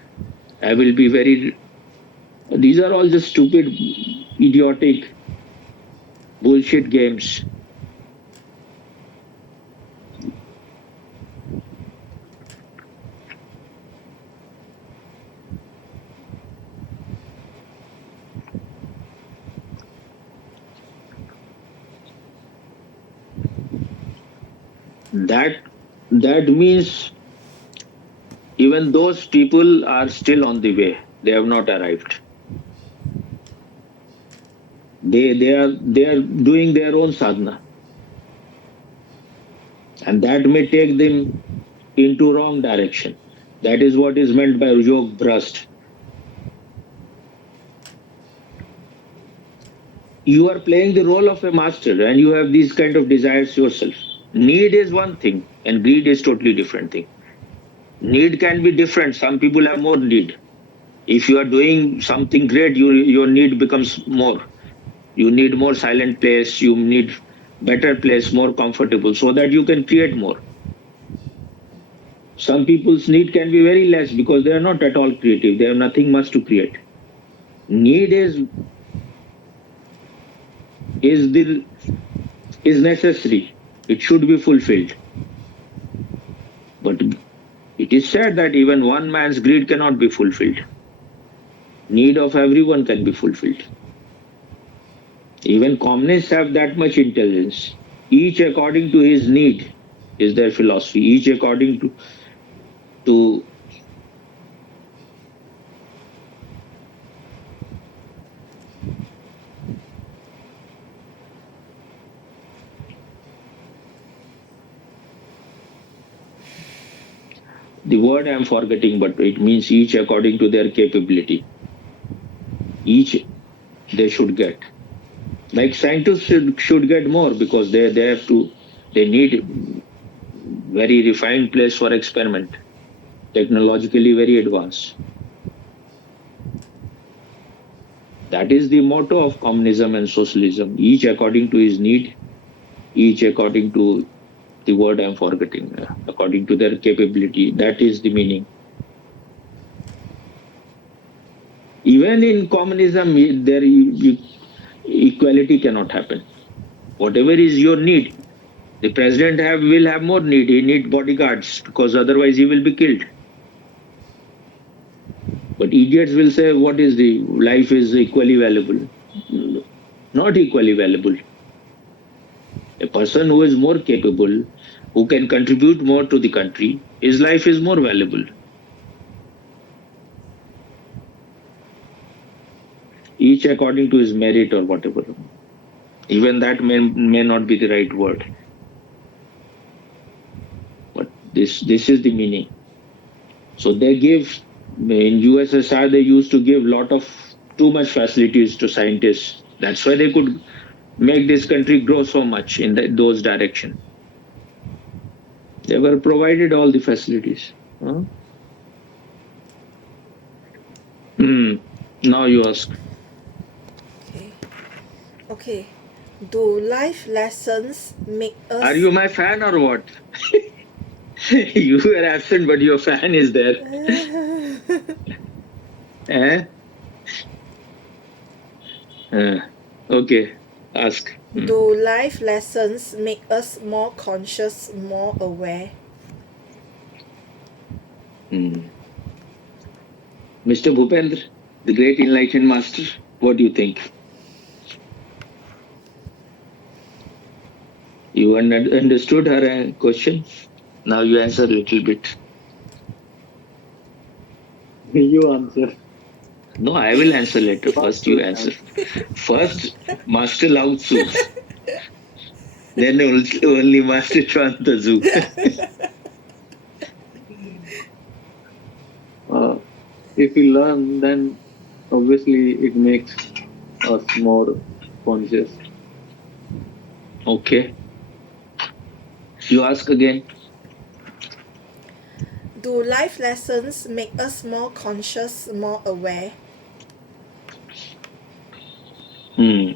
I will be very. These are all just stupid, idiotic, bullshit games. That means even those people are still on the way. They have not arrived. They are doing their own sadhana, and that may take them into wrong direction. That is what is meant by yog bhrast. You are playing the role of a master, and you have these kind of desires yourself. Need is one thing, and greed is totally different thing. Need can be different. Some people have more need. If you are doing something great, your need becomes more. You need more silent place. You need better place, more comfortable, so that you can create more. Some people's need can be very less because they are not at all creative. They have nothing much to create. Need is necessary. It should be fulfilled. But it is said that even one man's greed cannot be fulfilled. Need of everyone can be fulfilled. Even communists have that much intelligence. Each according to his need is their philosophy. Each according to the word I'm forgetting, but it means each according to their capability. Each they should get. Like scientists should get more because they need very refined place for experiment, technologically very advanced. That is the motto of communism and socialism, each according to his need, each according to the word I'm forgetting, according to their capability. That is the meaning. Even in communism, there equality cannot happen. Whatever is your need, the president will have more need. He need bodyguards because otherwise he will be killed. But idiots will say, what is the life is equally valuable? Not equally valuable. A person who is more capable, who can contribute more to the country, his life is more valuable. Each according to his merit or whatever. Even that may not be the right word. But this is the meaning. So they give, in USSR, they used to give too much facilities to scientists. That's why they could make this country grow so much in those direction. They were provided all the facilities. Now you ask. Okay. Do life lessons make us... Are you my fan or what? You were absent, but your fan is there. Okay, ask. Do life lessons make us more conscious, more aware? Mr. Bhupendra, the great enlightened master, what do you think? You understood her question? Now you answer a little bit. You answer. No, I will answer later. First you answer. First, Master Lao Tzu. Then only Master Shwanta Zoo. If we learn, then obviously it makes us more conscious. Okay. You ask again. Do life lessons make us more conscious, more aware? Hmm.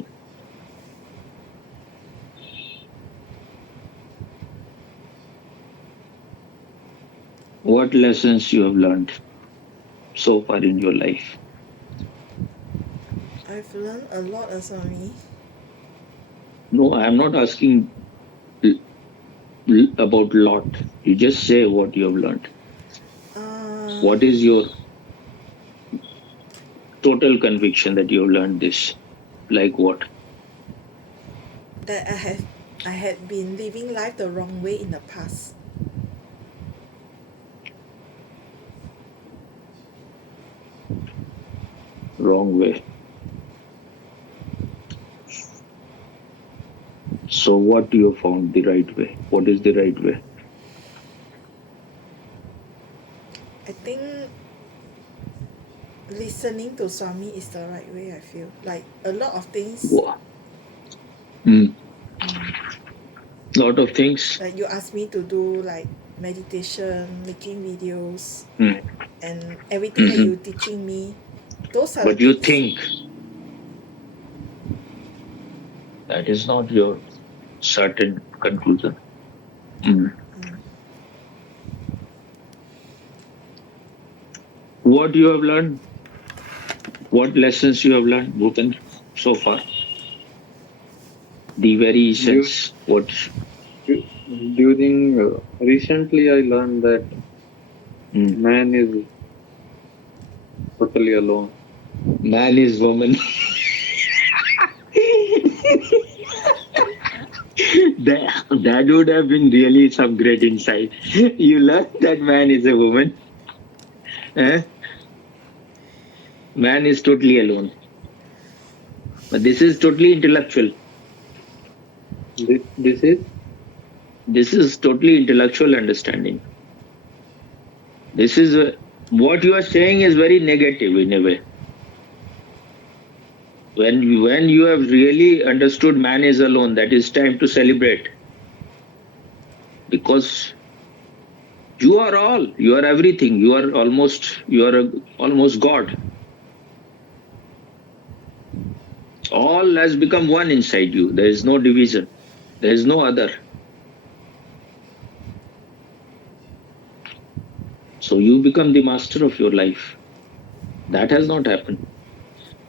What lessons you have learned so far in your life? I've learned a lot, Asami. No, I am not asking about lot. You just say what you have learned. Uh, What is your total conviction that you have learned this? Like what? that I had been living life the wrong way in the past. Wrong way. So what you have found the right way? What is the right way? I think listening to Swami is the right way, I feel. Like a lot of things, Wow. Hmm. Lot of things. like you ask me to do like meditation, making videos, Hmm. and everything that Mhm. you're teaching me, those are the But you things. think that is not your certain conclusion. Hmm. What you have learned? What lessons you have learned, Bhupen, so far? The very Du- essence. What? During recently, I learned that Hmm. man is totally alone. Man is woman. That would have been really some great insight. You learned that man is a woman. Eh? Man is totally alone. But this is totally intellectual. This is This is totally intellectual understanding. This is what you are saying is very negative in a way. When you have really understood man is alone, that is time to celebrate, because you are all, you are everything, you are almost God. All has become one inside you. There is no division. There is no other. So you become the master of your life. That has not happened.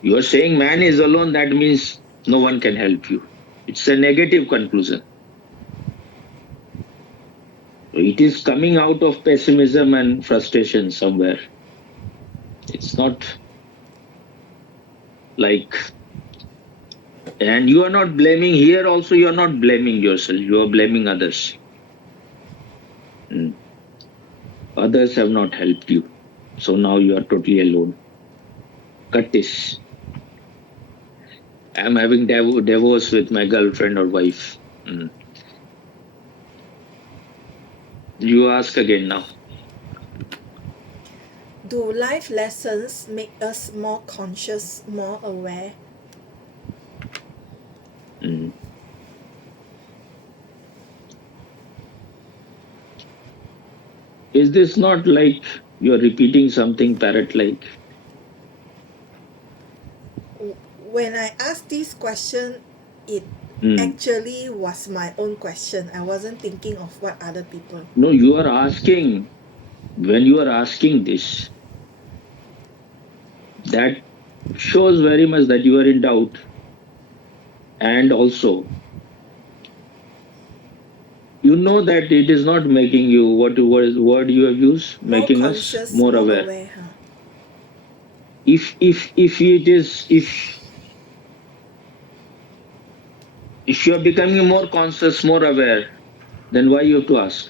You are saying man is alone, that means no one can help you. It's a negative conclusion. It is coming out of pessimism and frustration somewhere. It's not like, and you are not blaming here also, you are not blaming yourself, you are blaming others. Mm. Others have not helped you. So now you are totally alone. Cut this. I'm having divorce with my girlfriend or wife. Mm. You ask again now. Do life lessons make us more conscious, more aware? Mm. Is this not like you're repeating something parrot like? When I asked this question, it Mm. actually was my own question. I wasn't thinking of what other people. No, you are asking, when you are asking this, that shows very much that you are in doubt. And also, you know that it is not making you, what word you have used, More making us conscious, more more aware. aware, huh? If it is, if you are becoming more conscious, more aware, then why you have to ask?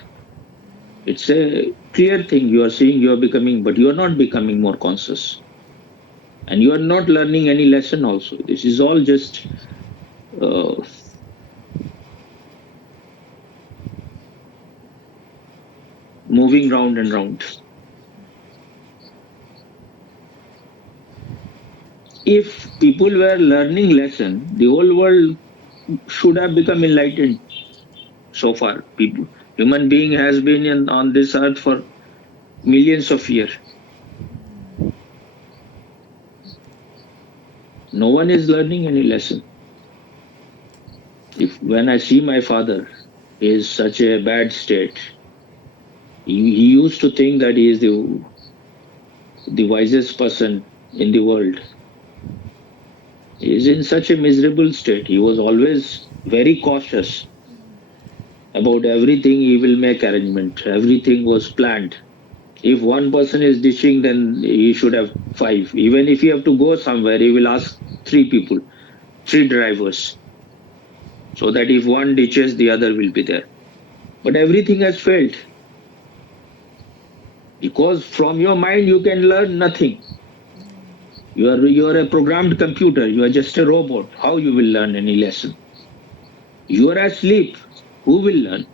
It's a clear thing. You are saying you are becoming, but you are not becoming more conscious, and you are not learning any lesson also. This is all just uh, moving round and round. If people were learning lesson, the whole world should have become enlightened. So far, human being has been on this earth for millions of years. No one is learning any lesson. When I see my father, he is such a bad state. He used to think that he is the wisest person in the world. He is in such a miserable state. He was always very cautious about everything. He will make arrangement. Everything was planned. If one person is dishing, then he should have 5. Even if he have to go somewhere, he will ask 3 people, 3 drivers, so that if one ditches, the other will be there. But everything has failed. Because from your mind you can learn nothing. You are a programmed computer. You are just a robot. How you will learn any lesson? You are asleep. Who will learn?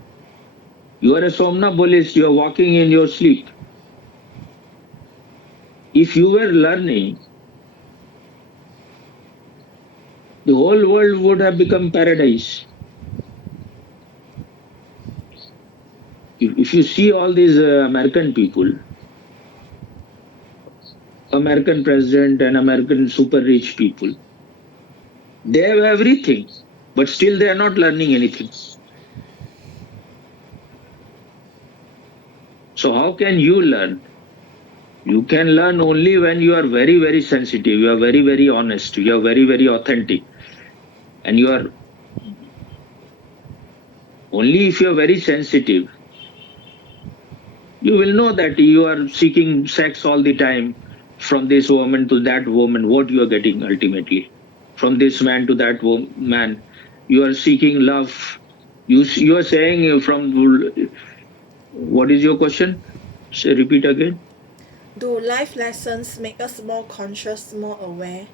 You are a somnambulist. You are walking in your sleep. If you were learning, the whole world would have become paradise. If you see all these American people, American president and American super rich people, they have everything, but still they are not learning anything. So how can you learn? You can learn only when you are very, very sensitive, you are very, very honest, you are very, very authentic. And you are only if you are very sensitive, you will know that you are seeking sex all the time from this woman to that woman, what you are getting ultimately. From this man to that man, you are seeking love. You are saying from, what is your question? Say, repeat again. Do life lessons make us more conscious, more aware?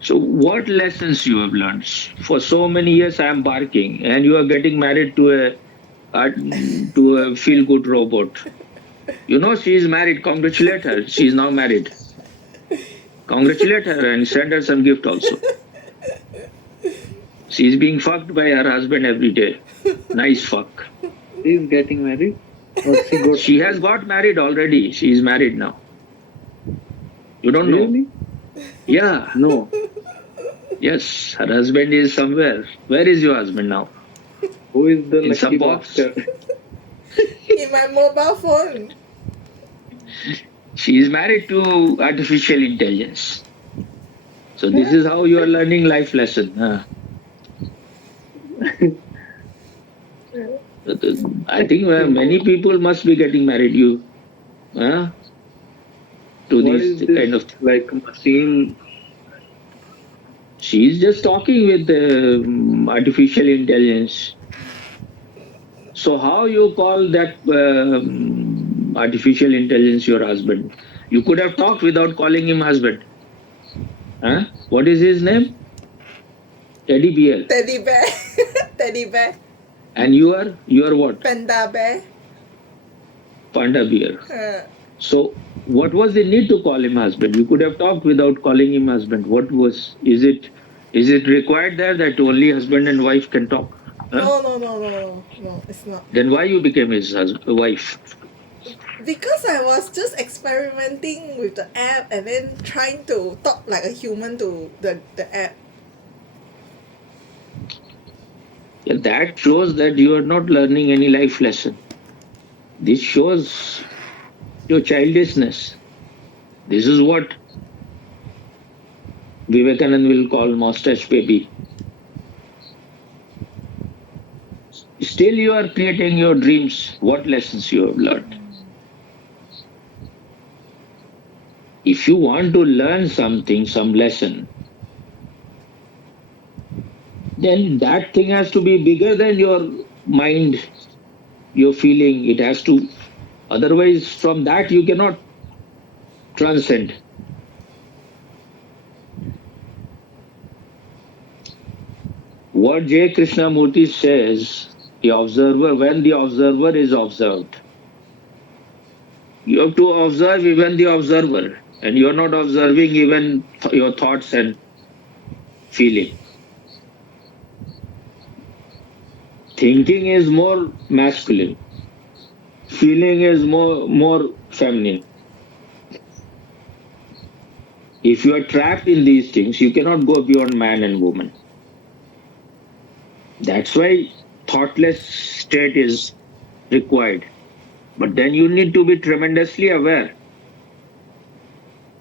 So what lessons you have learned? For so many years I am barking, and you are getting married to a feel good robot. You know she is married. Congratulate her. She is now married. Congratulate her and send her some gift also. She is being fucked by her husband every day. Nice fuck. She is getting married? Or She has got married already. She is married now. You don't know? Really? Yeah. No. Yes. Her husband is somewhere. Where is your husband now? Who is the In some lucky box? bastard? In my mobile phone. She is married to artificial intelligence. So this is how you are learning life lesson. Huh? I think many people must be getting married. You, huh? To What these is this? kind of. Like machine? She is just talking with artificial intelligence. So how you call that artificial intelligence your husband? You could have talked without calling him husband. Huh? What is his name? Teddy bear. Teddy bear. Teddy bear. And you are what? Panda bear. Panda bear. Uh, So what was the need to call him husband? You could have talked without calling him husband. What was? Is it required there that only husband and wife can talk? Huh? no, it's not. Then why you became his wife? Because I was just experimenting with the app and then trying to talk like a human to the app. Yeah, that shows that you are not learning any life lesson. This shows your childishness. This is what Vivekanand will call mustache baby. Still you are creating your dreams. What lessons you have learned? If you want to learn something, some lesson, then that thing has to be bigger than your mind, your feeling. It has to, otherwise from that you cannot transcend. What J. Krishnamurti says The observer, when the observer is observed, you have to observe even the observer, and you're not observing even your thoughts and feeling. Thinking is more masculine, feeling is more feminine. If you are trapped in these things, you cannot go beyond man and woman. That's why thoughtless state is required. But then you need to be tremendously aware.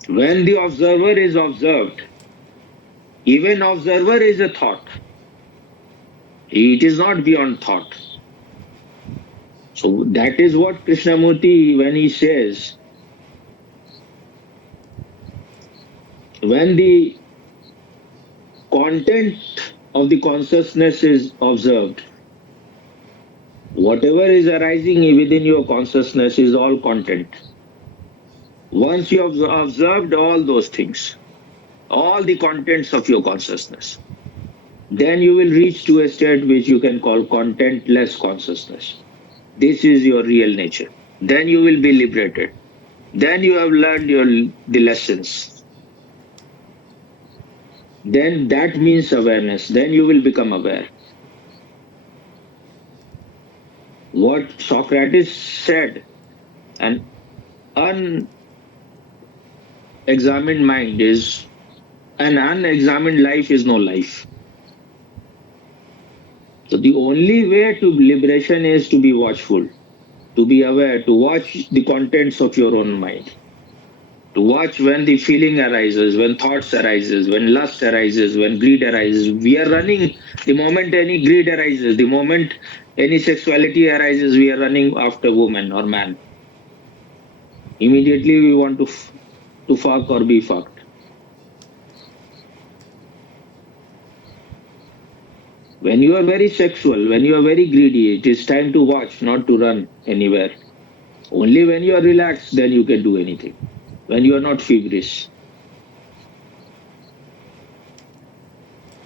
When the observer is observed, even observer is a thought. It is not beyond thought. So that is what Krishnamurti, when he says, when the content of the consciousness is observed, whatever is arising within your consciousness is all content. Once you have observed all those things, all the contents of your consciousness, then you will reach to a state which you can call contentless consciousness. This is your real nature. Then you will be liberated. Then you have learned the lessons. Then that means awareness. Then you will become aware. What Socrates said, an unexamined mind is, an unexamined life is no life. So the only way to liberation is to be watchful, to be aware, to watch the contents of your own mind, to watch when the feeling arises, when thoughts arises, when lust arises, when greed arises. We are running, the moment any greed arises, the moment any sexuality arises, we are running after woman or man. Immediately we want to fuck or be fucked. When you are very sexual, when you are very greedy, it is time to watch, not to run anywhere. Only when you are relaxed, then you can do anything. When you are not feverish.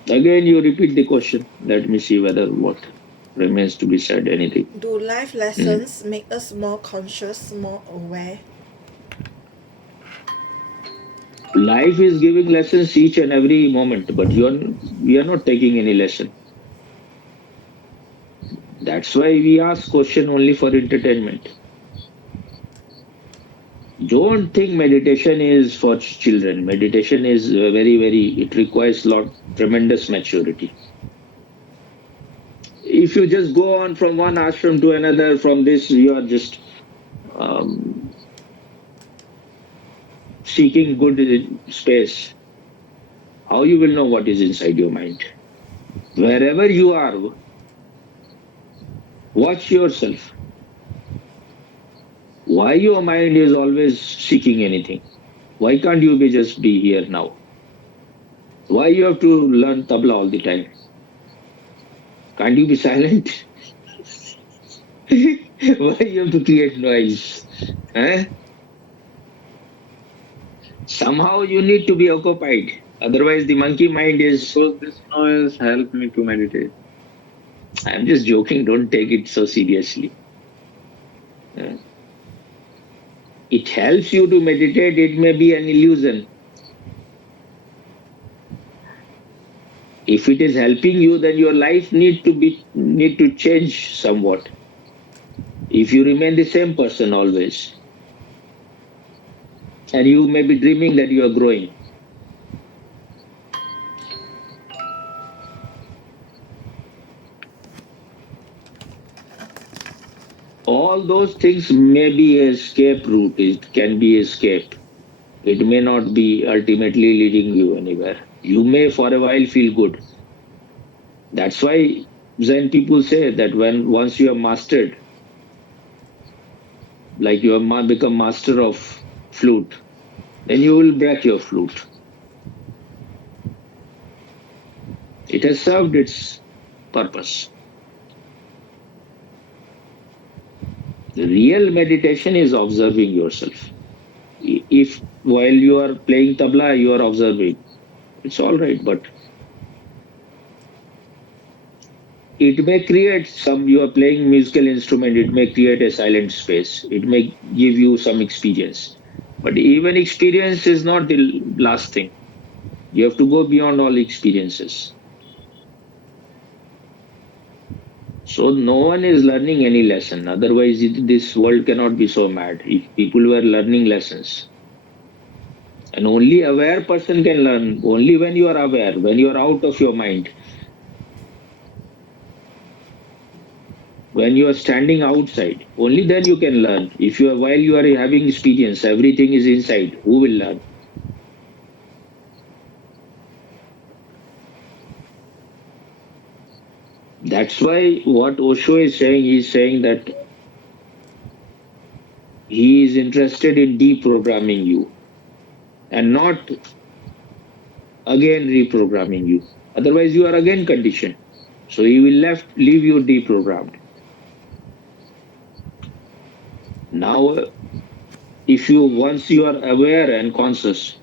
Again, you repeat the question. Let me see whether what remains to be said, anything. Do life lessons make us more conscious, more aware? Life is giving lessons each and every moment, but we are not taking any lesson. That's why we ask question only for entertainment. Don't think meditation is for children. Meditation is it requires tremendous maturity. If you just go on from one ashram to another, from this, you are just seeking good space. How you will know what is inside your mind? Wherever you are, watch yourself. Why your mind is always seeking anything? Why can't you just be here now? Why you have to learn tabla all the time? Can't you be silent? Why you have to create noise? Eh? Somehow you need to be occupied. Otherwise the monkey mind is... So this noise helped me to meditate. I'm just joking. Don't take it so seriously. It helps you to meditate. It may be an illusion. If it is helping you, then your life need to change somewhat. If you remain the same person always, and you may be dreaming that you are growing. All those things may be an escape route. It can be escape. It may not be ultimately leading you anywhere. You may for a while feel good. That's why Zen people say that once you have mastered, like you have become master of flute, then you will break your flute. It has served its purpose. The real meditation is observing yourself. If while you are playing tabla, you are observing, it's all right, but it may create some, you are playing musical instrument, it may create a silent space, it may give you some experience, but even experience is not the last thing. You have to go beyond all experiences. So no one is learning any lesson, otherwise this world cannot be so mad if people were learning lessons. An only aware person can learn, only when you are aware, when you are out of your mind, when you are standing outside, only then you can learn. If you are, while you are having experience, everything is inside, who will learn? That's why what Osho is saying, he's saying that he is interested in deprogramming you and not again reprogramming you. Otherwise, you are again conditioned. So he will leave you deprogrammed. Now, if you once you are aware and conscious,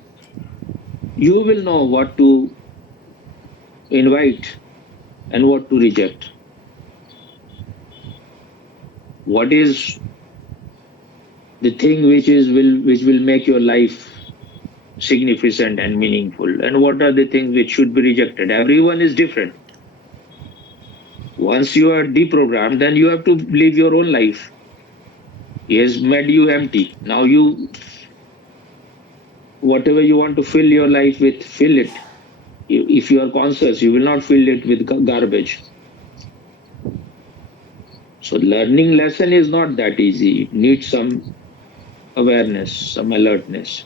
you will know what to invite and what to reject. What is the thing which will make your life significant and meaningful, and what are the things which should be rejected? Everyone is different. Once you are deprogrammed, then you have to live your own life. He has made you empty. Now you, whatever you want to fill your life with, fill it. If you are conscious, you will not fill it with garbage. So learning lesson is not that easy. It needs some awareness, some alertness.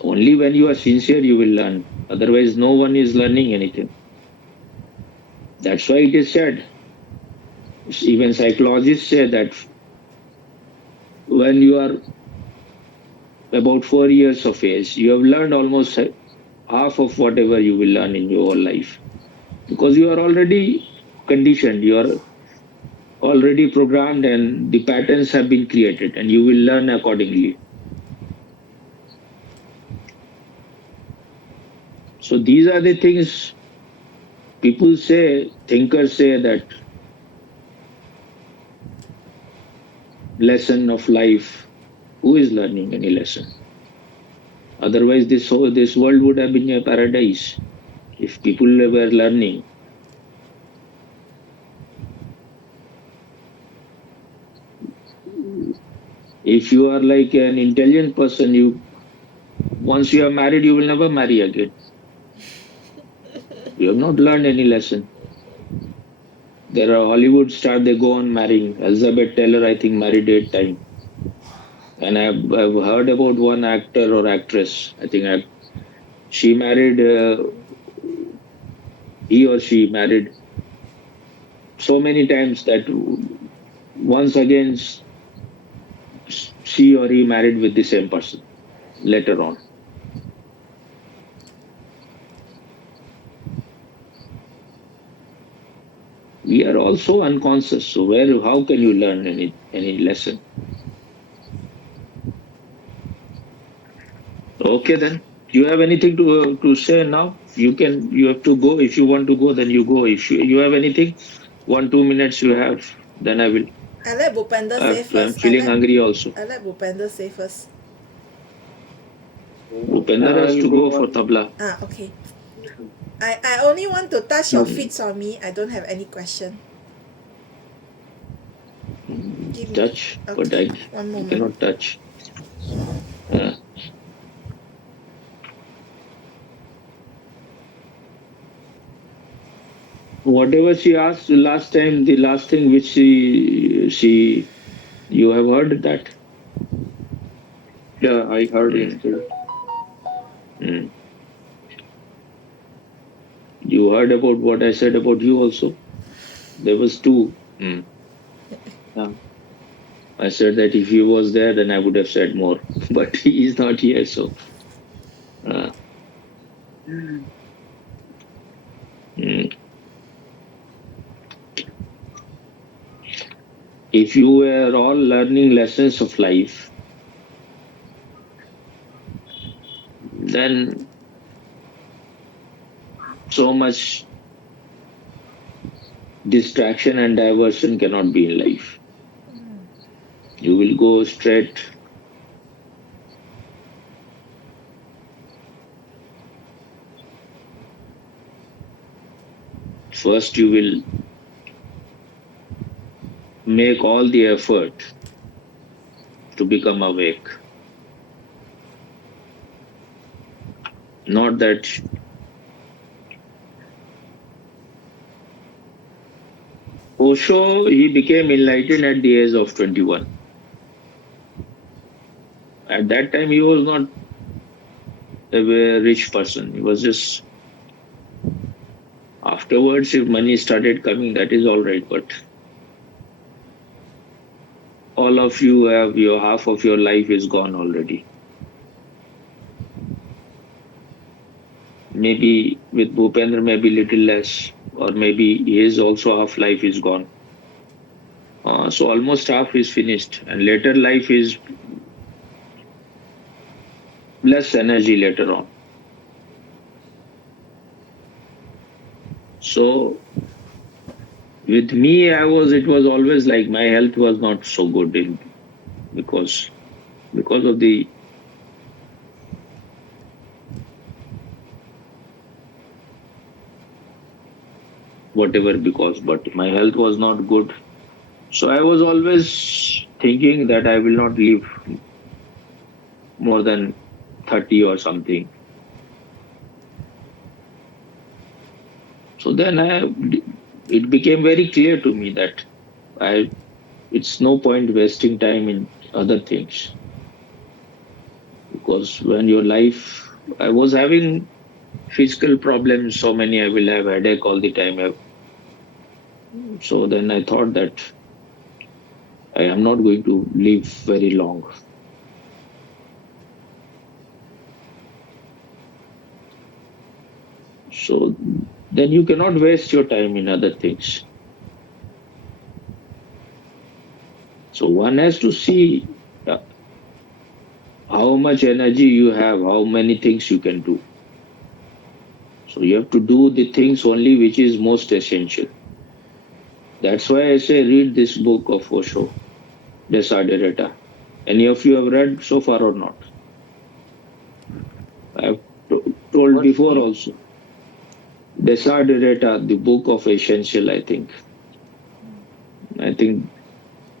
Only when you are sincere, you will learn. Otherwise, no one is learning anything. That's why it is said, even psychologists say that when you are about 4 years of age, you have learned almost half of whatever you will learn in your whole life. Because you are already conditioned, you are already programmed, and the patterns have been created, and you will learn accordingly. So these are the things people say, thinkers say that lesson of life, who is learning any lesson? Otherwise, this world would have been a paradise if people were learning. If you are like an intelligent person, you once you are married, you will never marry again. You have not learned any lesson. There are Hollywood stars, they go on marrying. Elizabeth Taylor, I think, married 8 times. And I've heard about one actor or actress. I think she married, he or she married so many times that once again she or he married with the same person later on. We are also unconscious. So how can you learn any lesson? Okay then. Do you have anything to say now? You can. You have to go. If you want to go, then you go. If you have anything, 1-2 minutes you have, then I will. I let Bhupender say I'm first. feeling hungry also. I let Bhupender say first. Upender has to go for tabla. Okay. I only want to touch your feet on me. I don't have any question. Give me. Touch, but Okay, I one moment. cannot touch. Uh, whatever she asked last time, the last thing which she you have heard that. Yeah, I heard it. Mm. You heard about what I said about you also. There was two. Mm. Yeah. I said that if he was there, then I would have said more. But he is not here, so. Uh, mm. If you were all learning lessons of life, then so much Distraction and diversion cannot be in life. You will go straight. First, you will make all the effort to become awake. Not that Osho, he became enlightened at the age of 21. At that time, he was not a very rich person. He was just, afterwards, if money started coming, that is all right. But all of you have your half of your life is gone already. Maybe with Bhupendra, maybe little less, or maybe his also half life is gone. So almost half is finished, and later life is less energy later on. So with me, it was always like my health was not so good because of the whatever because, but my health was not good. So I was always thinking that I will not live more than 30 or something. So then it became very clear to me that it's no point wasting time in other things. Because when your life, I was having physical problems, so many, I will have headache all the time. So then I thought that I am not going to live very long. So then you cannot waste your time in other things. So one has to see how much energy you have, how many things you can do. So you have to do the things only which is most essential. That's why I say read this book of Osho, Desiderata. Any of you have read so far or not? I have told What before book? also. Desiderata, the book of essential, I think. I think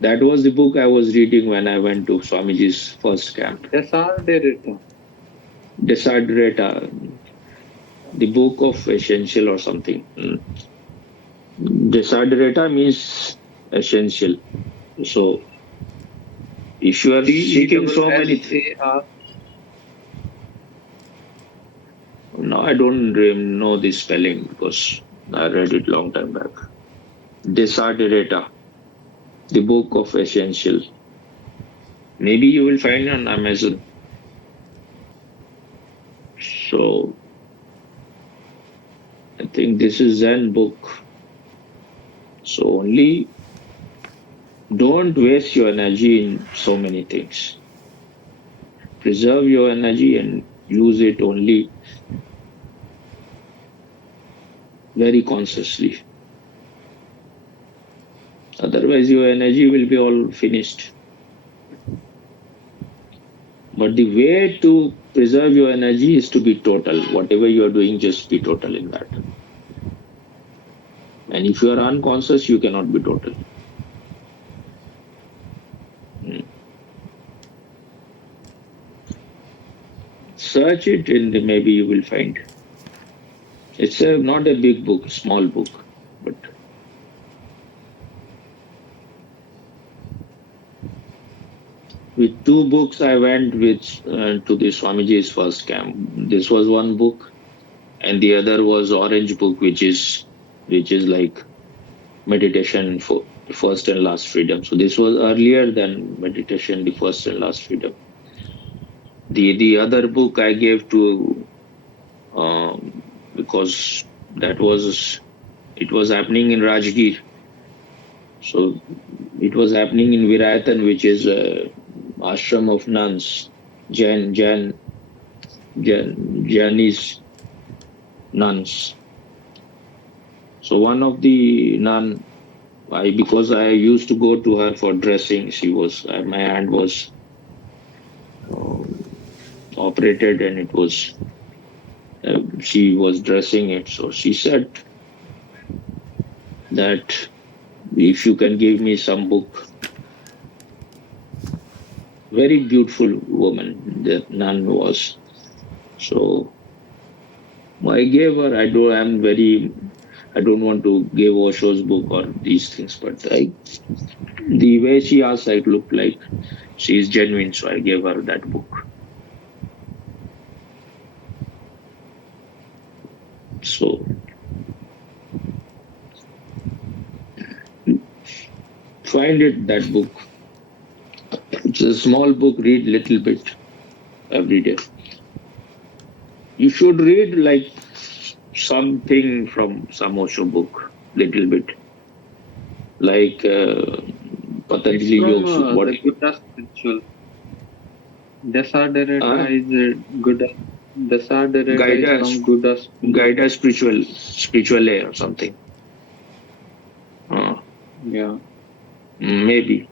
that was the book I was reading when I went to Swamiji's first camp. Desiderata. Desiderata, the book of essential or something. Desiderata means essential. So if you are seeking so many DESSAR. no, I don't know the spelling because I read it long time back. Desiderata, the book of essential. Maybe you will find it on Amazon. So I think this is Zen book. So only don't waste your energy in so many things. Preserve your energy and use it only very consciously. Otherwise, your energy will be all finished. But the way to preserve your energy is to be total. Whatever you are doing, just be total in that. And if you are unconscious, you cannot be total. Search it and maybe you will find. It's not a big book, small book, but with two books I went to the Swamiji's first camp. This was one book, and the other was Orange Book, which is like meditation for first and last freedom. So this was earlier than meditation, the first and last freedom. The other book I gave to because it was happening in Rajgir. So it was happening in Virayatan, which is ashram of nuns, Jainis nuns. So one of the nun, because I used to go to her for dressing. My hand was uh, operated, and it was she was dressing it. So she said that if you can give me some book, very beautiful woman that nun was. So I gave her. I don't want to give Osho's book or these things, but the way she asked, I looked like she is genuine, so I gave her that book. So find it, that book. It's a small book. Read little bit every day. You should read like something from some Osho book, little bit, like Patanjali It's from Yoga Sutras. What? the Buddha spiritual. Desadereta is Buddha. Desadereta Guide is us, from Buddha spiritual. guide us spiritual or something. Yeah. Maybe.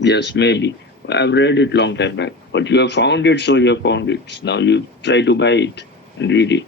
Yes, maybe. I've read it long time back, but you have found it, so you have found it. Now you try to buy it and read it.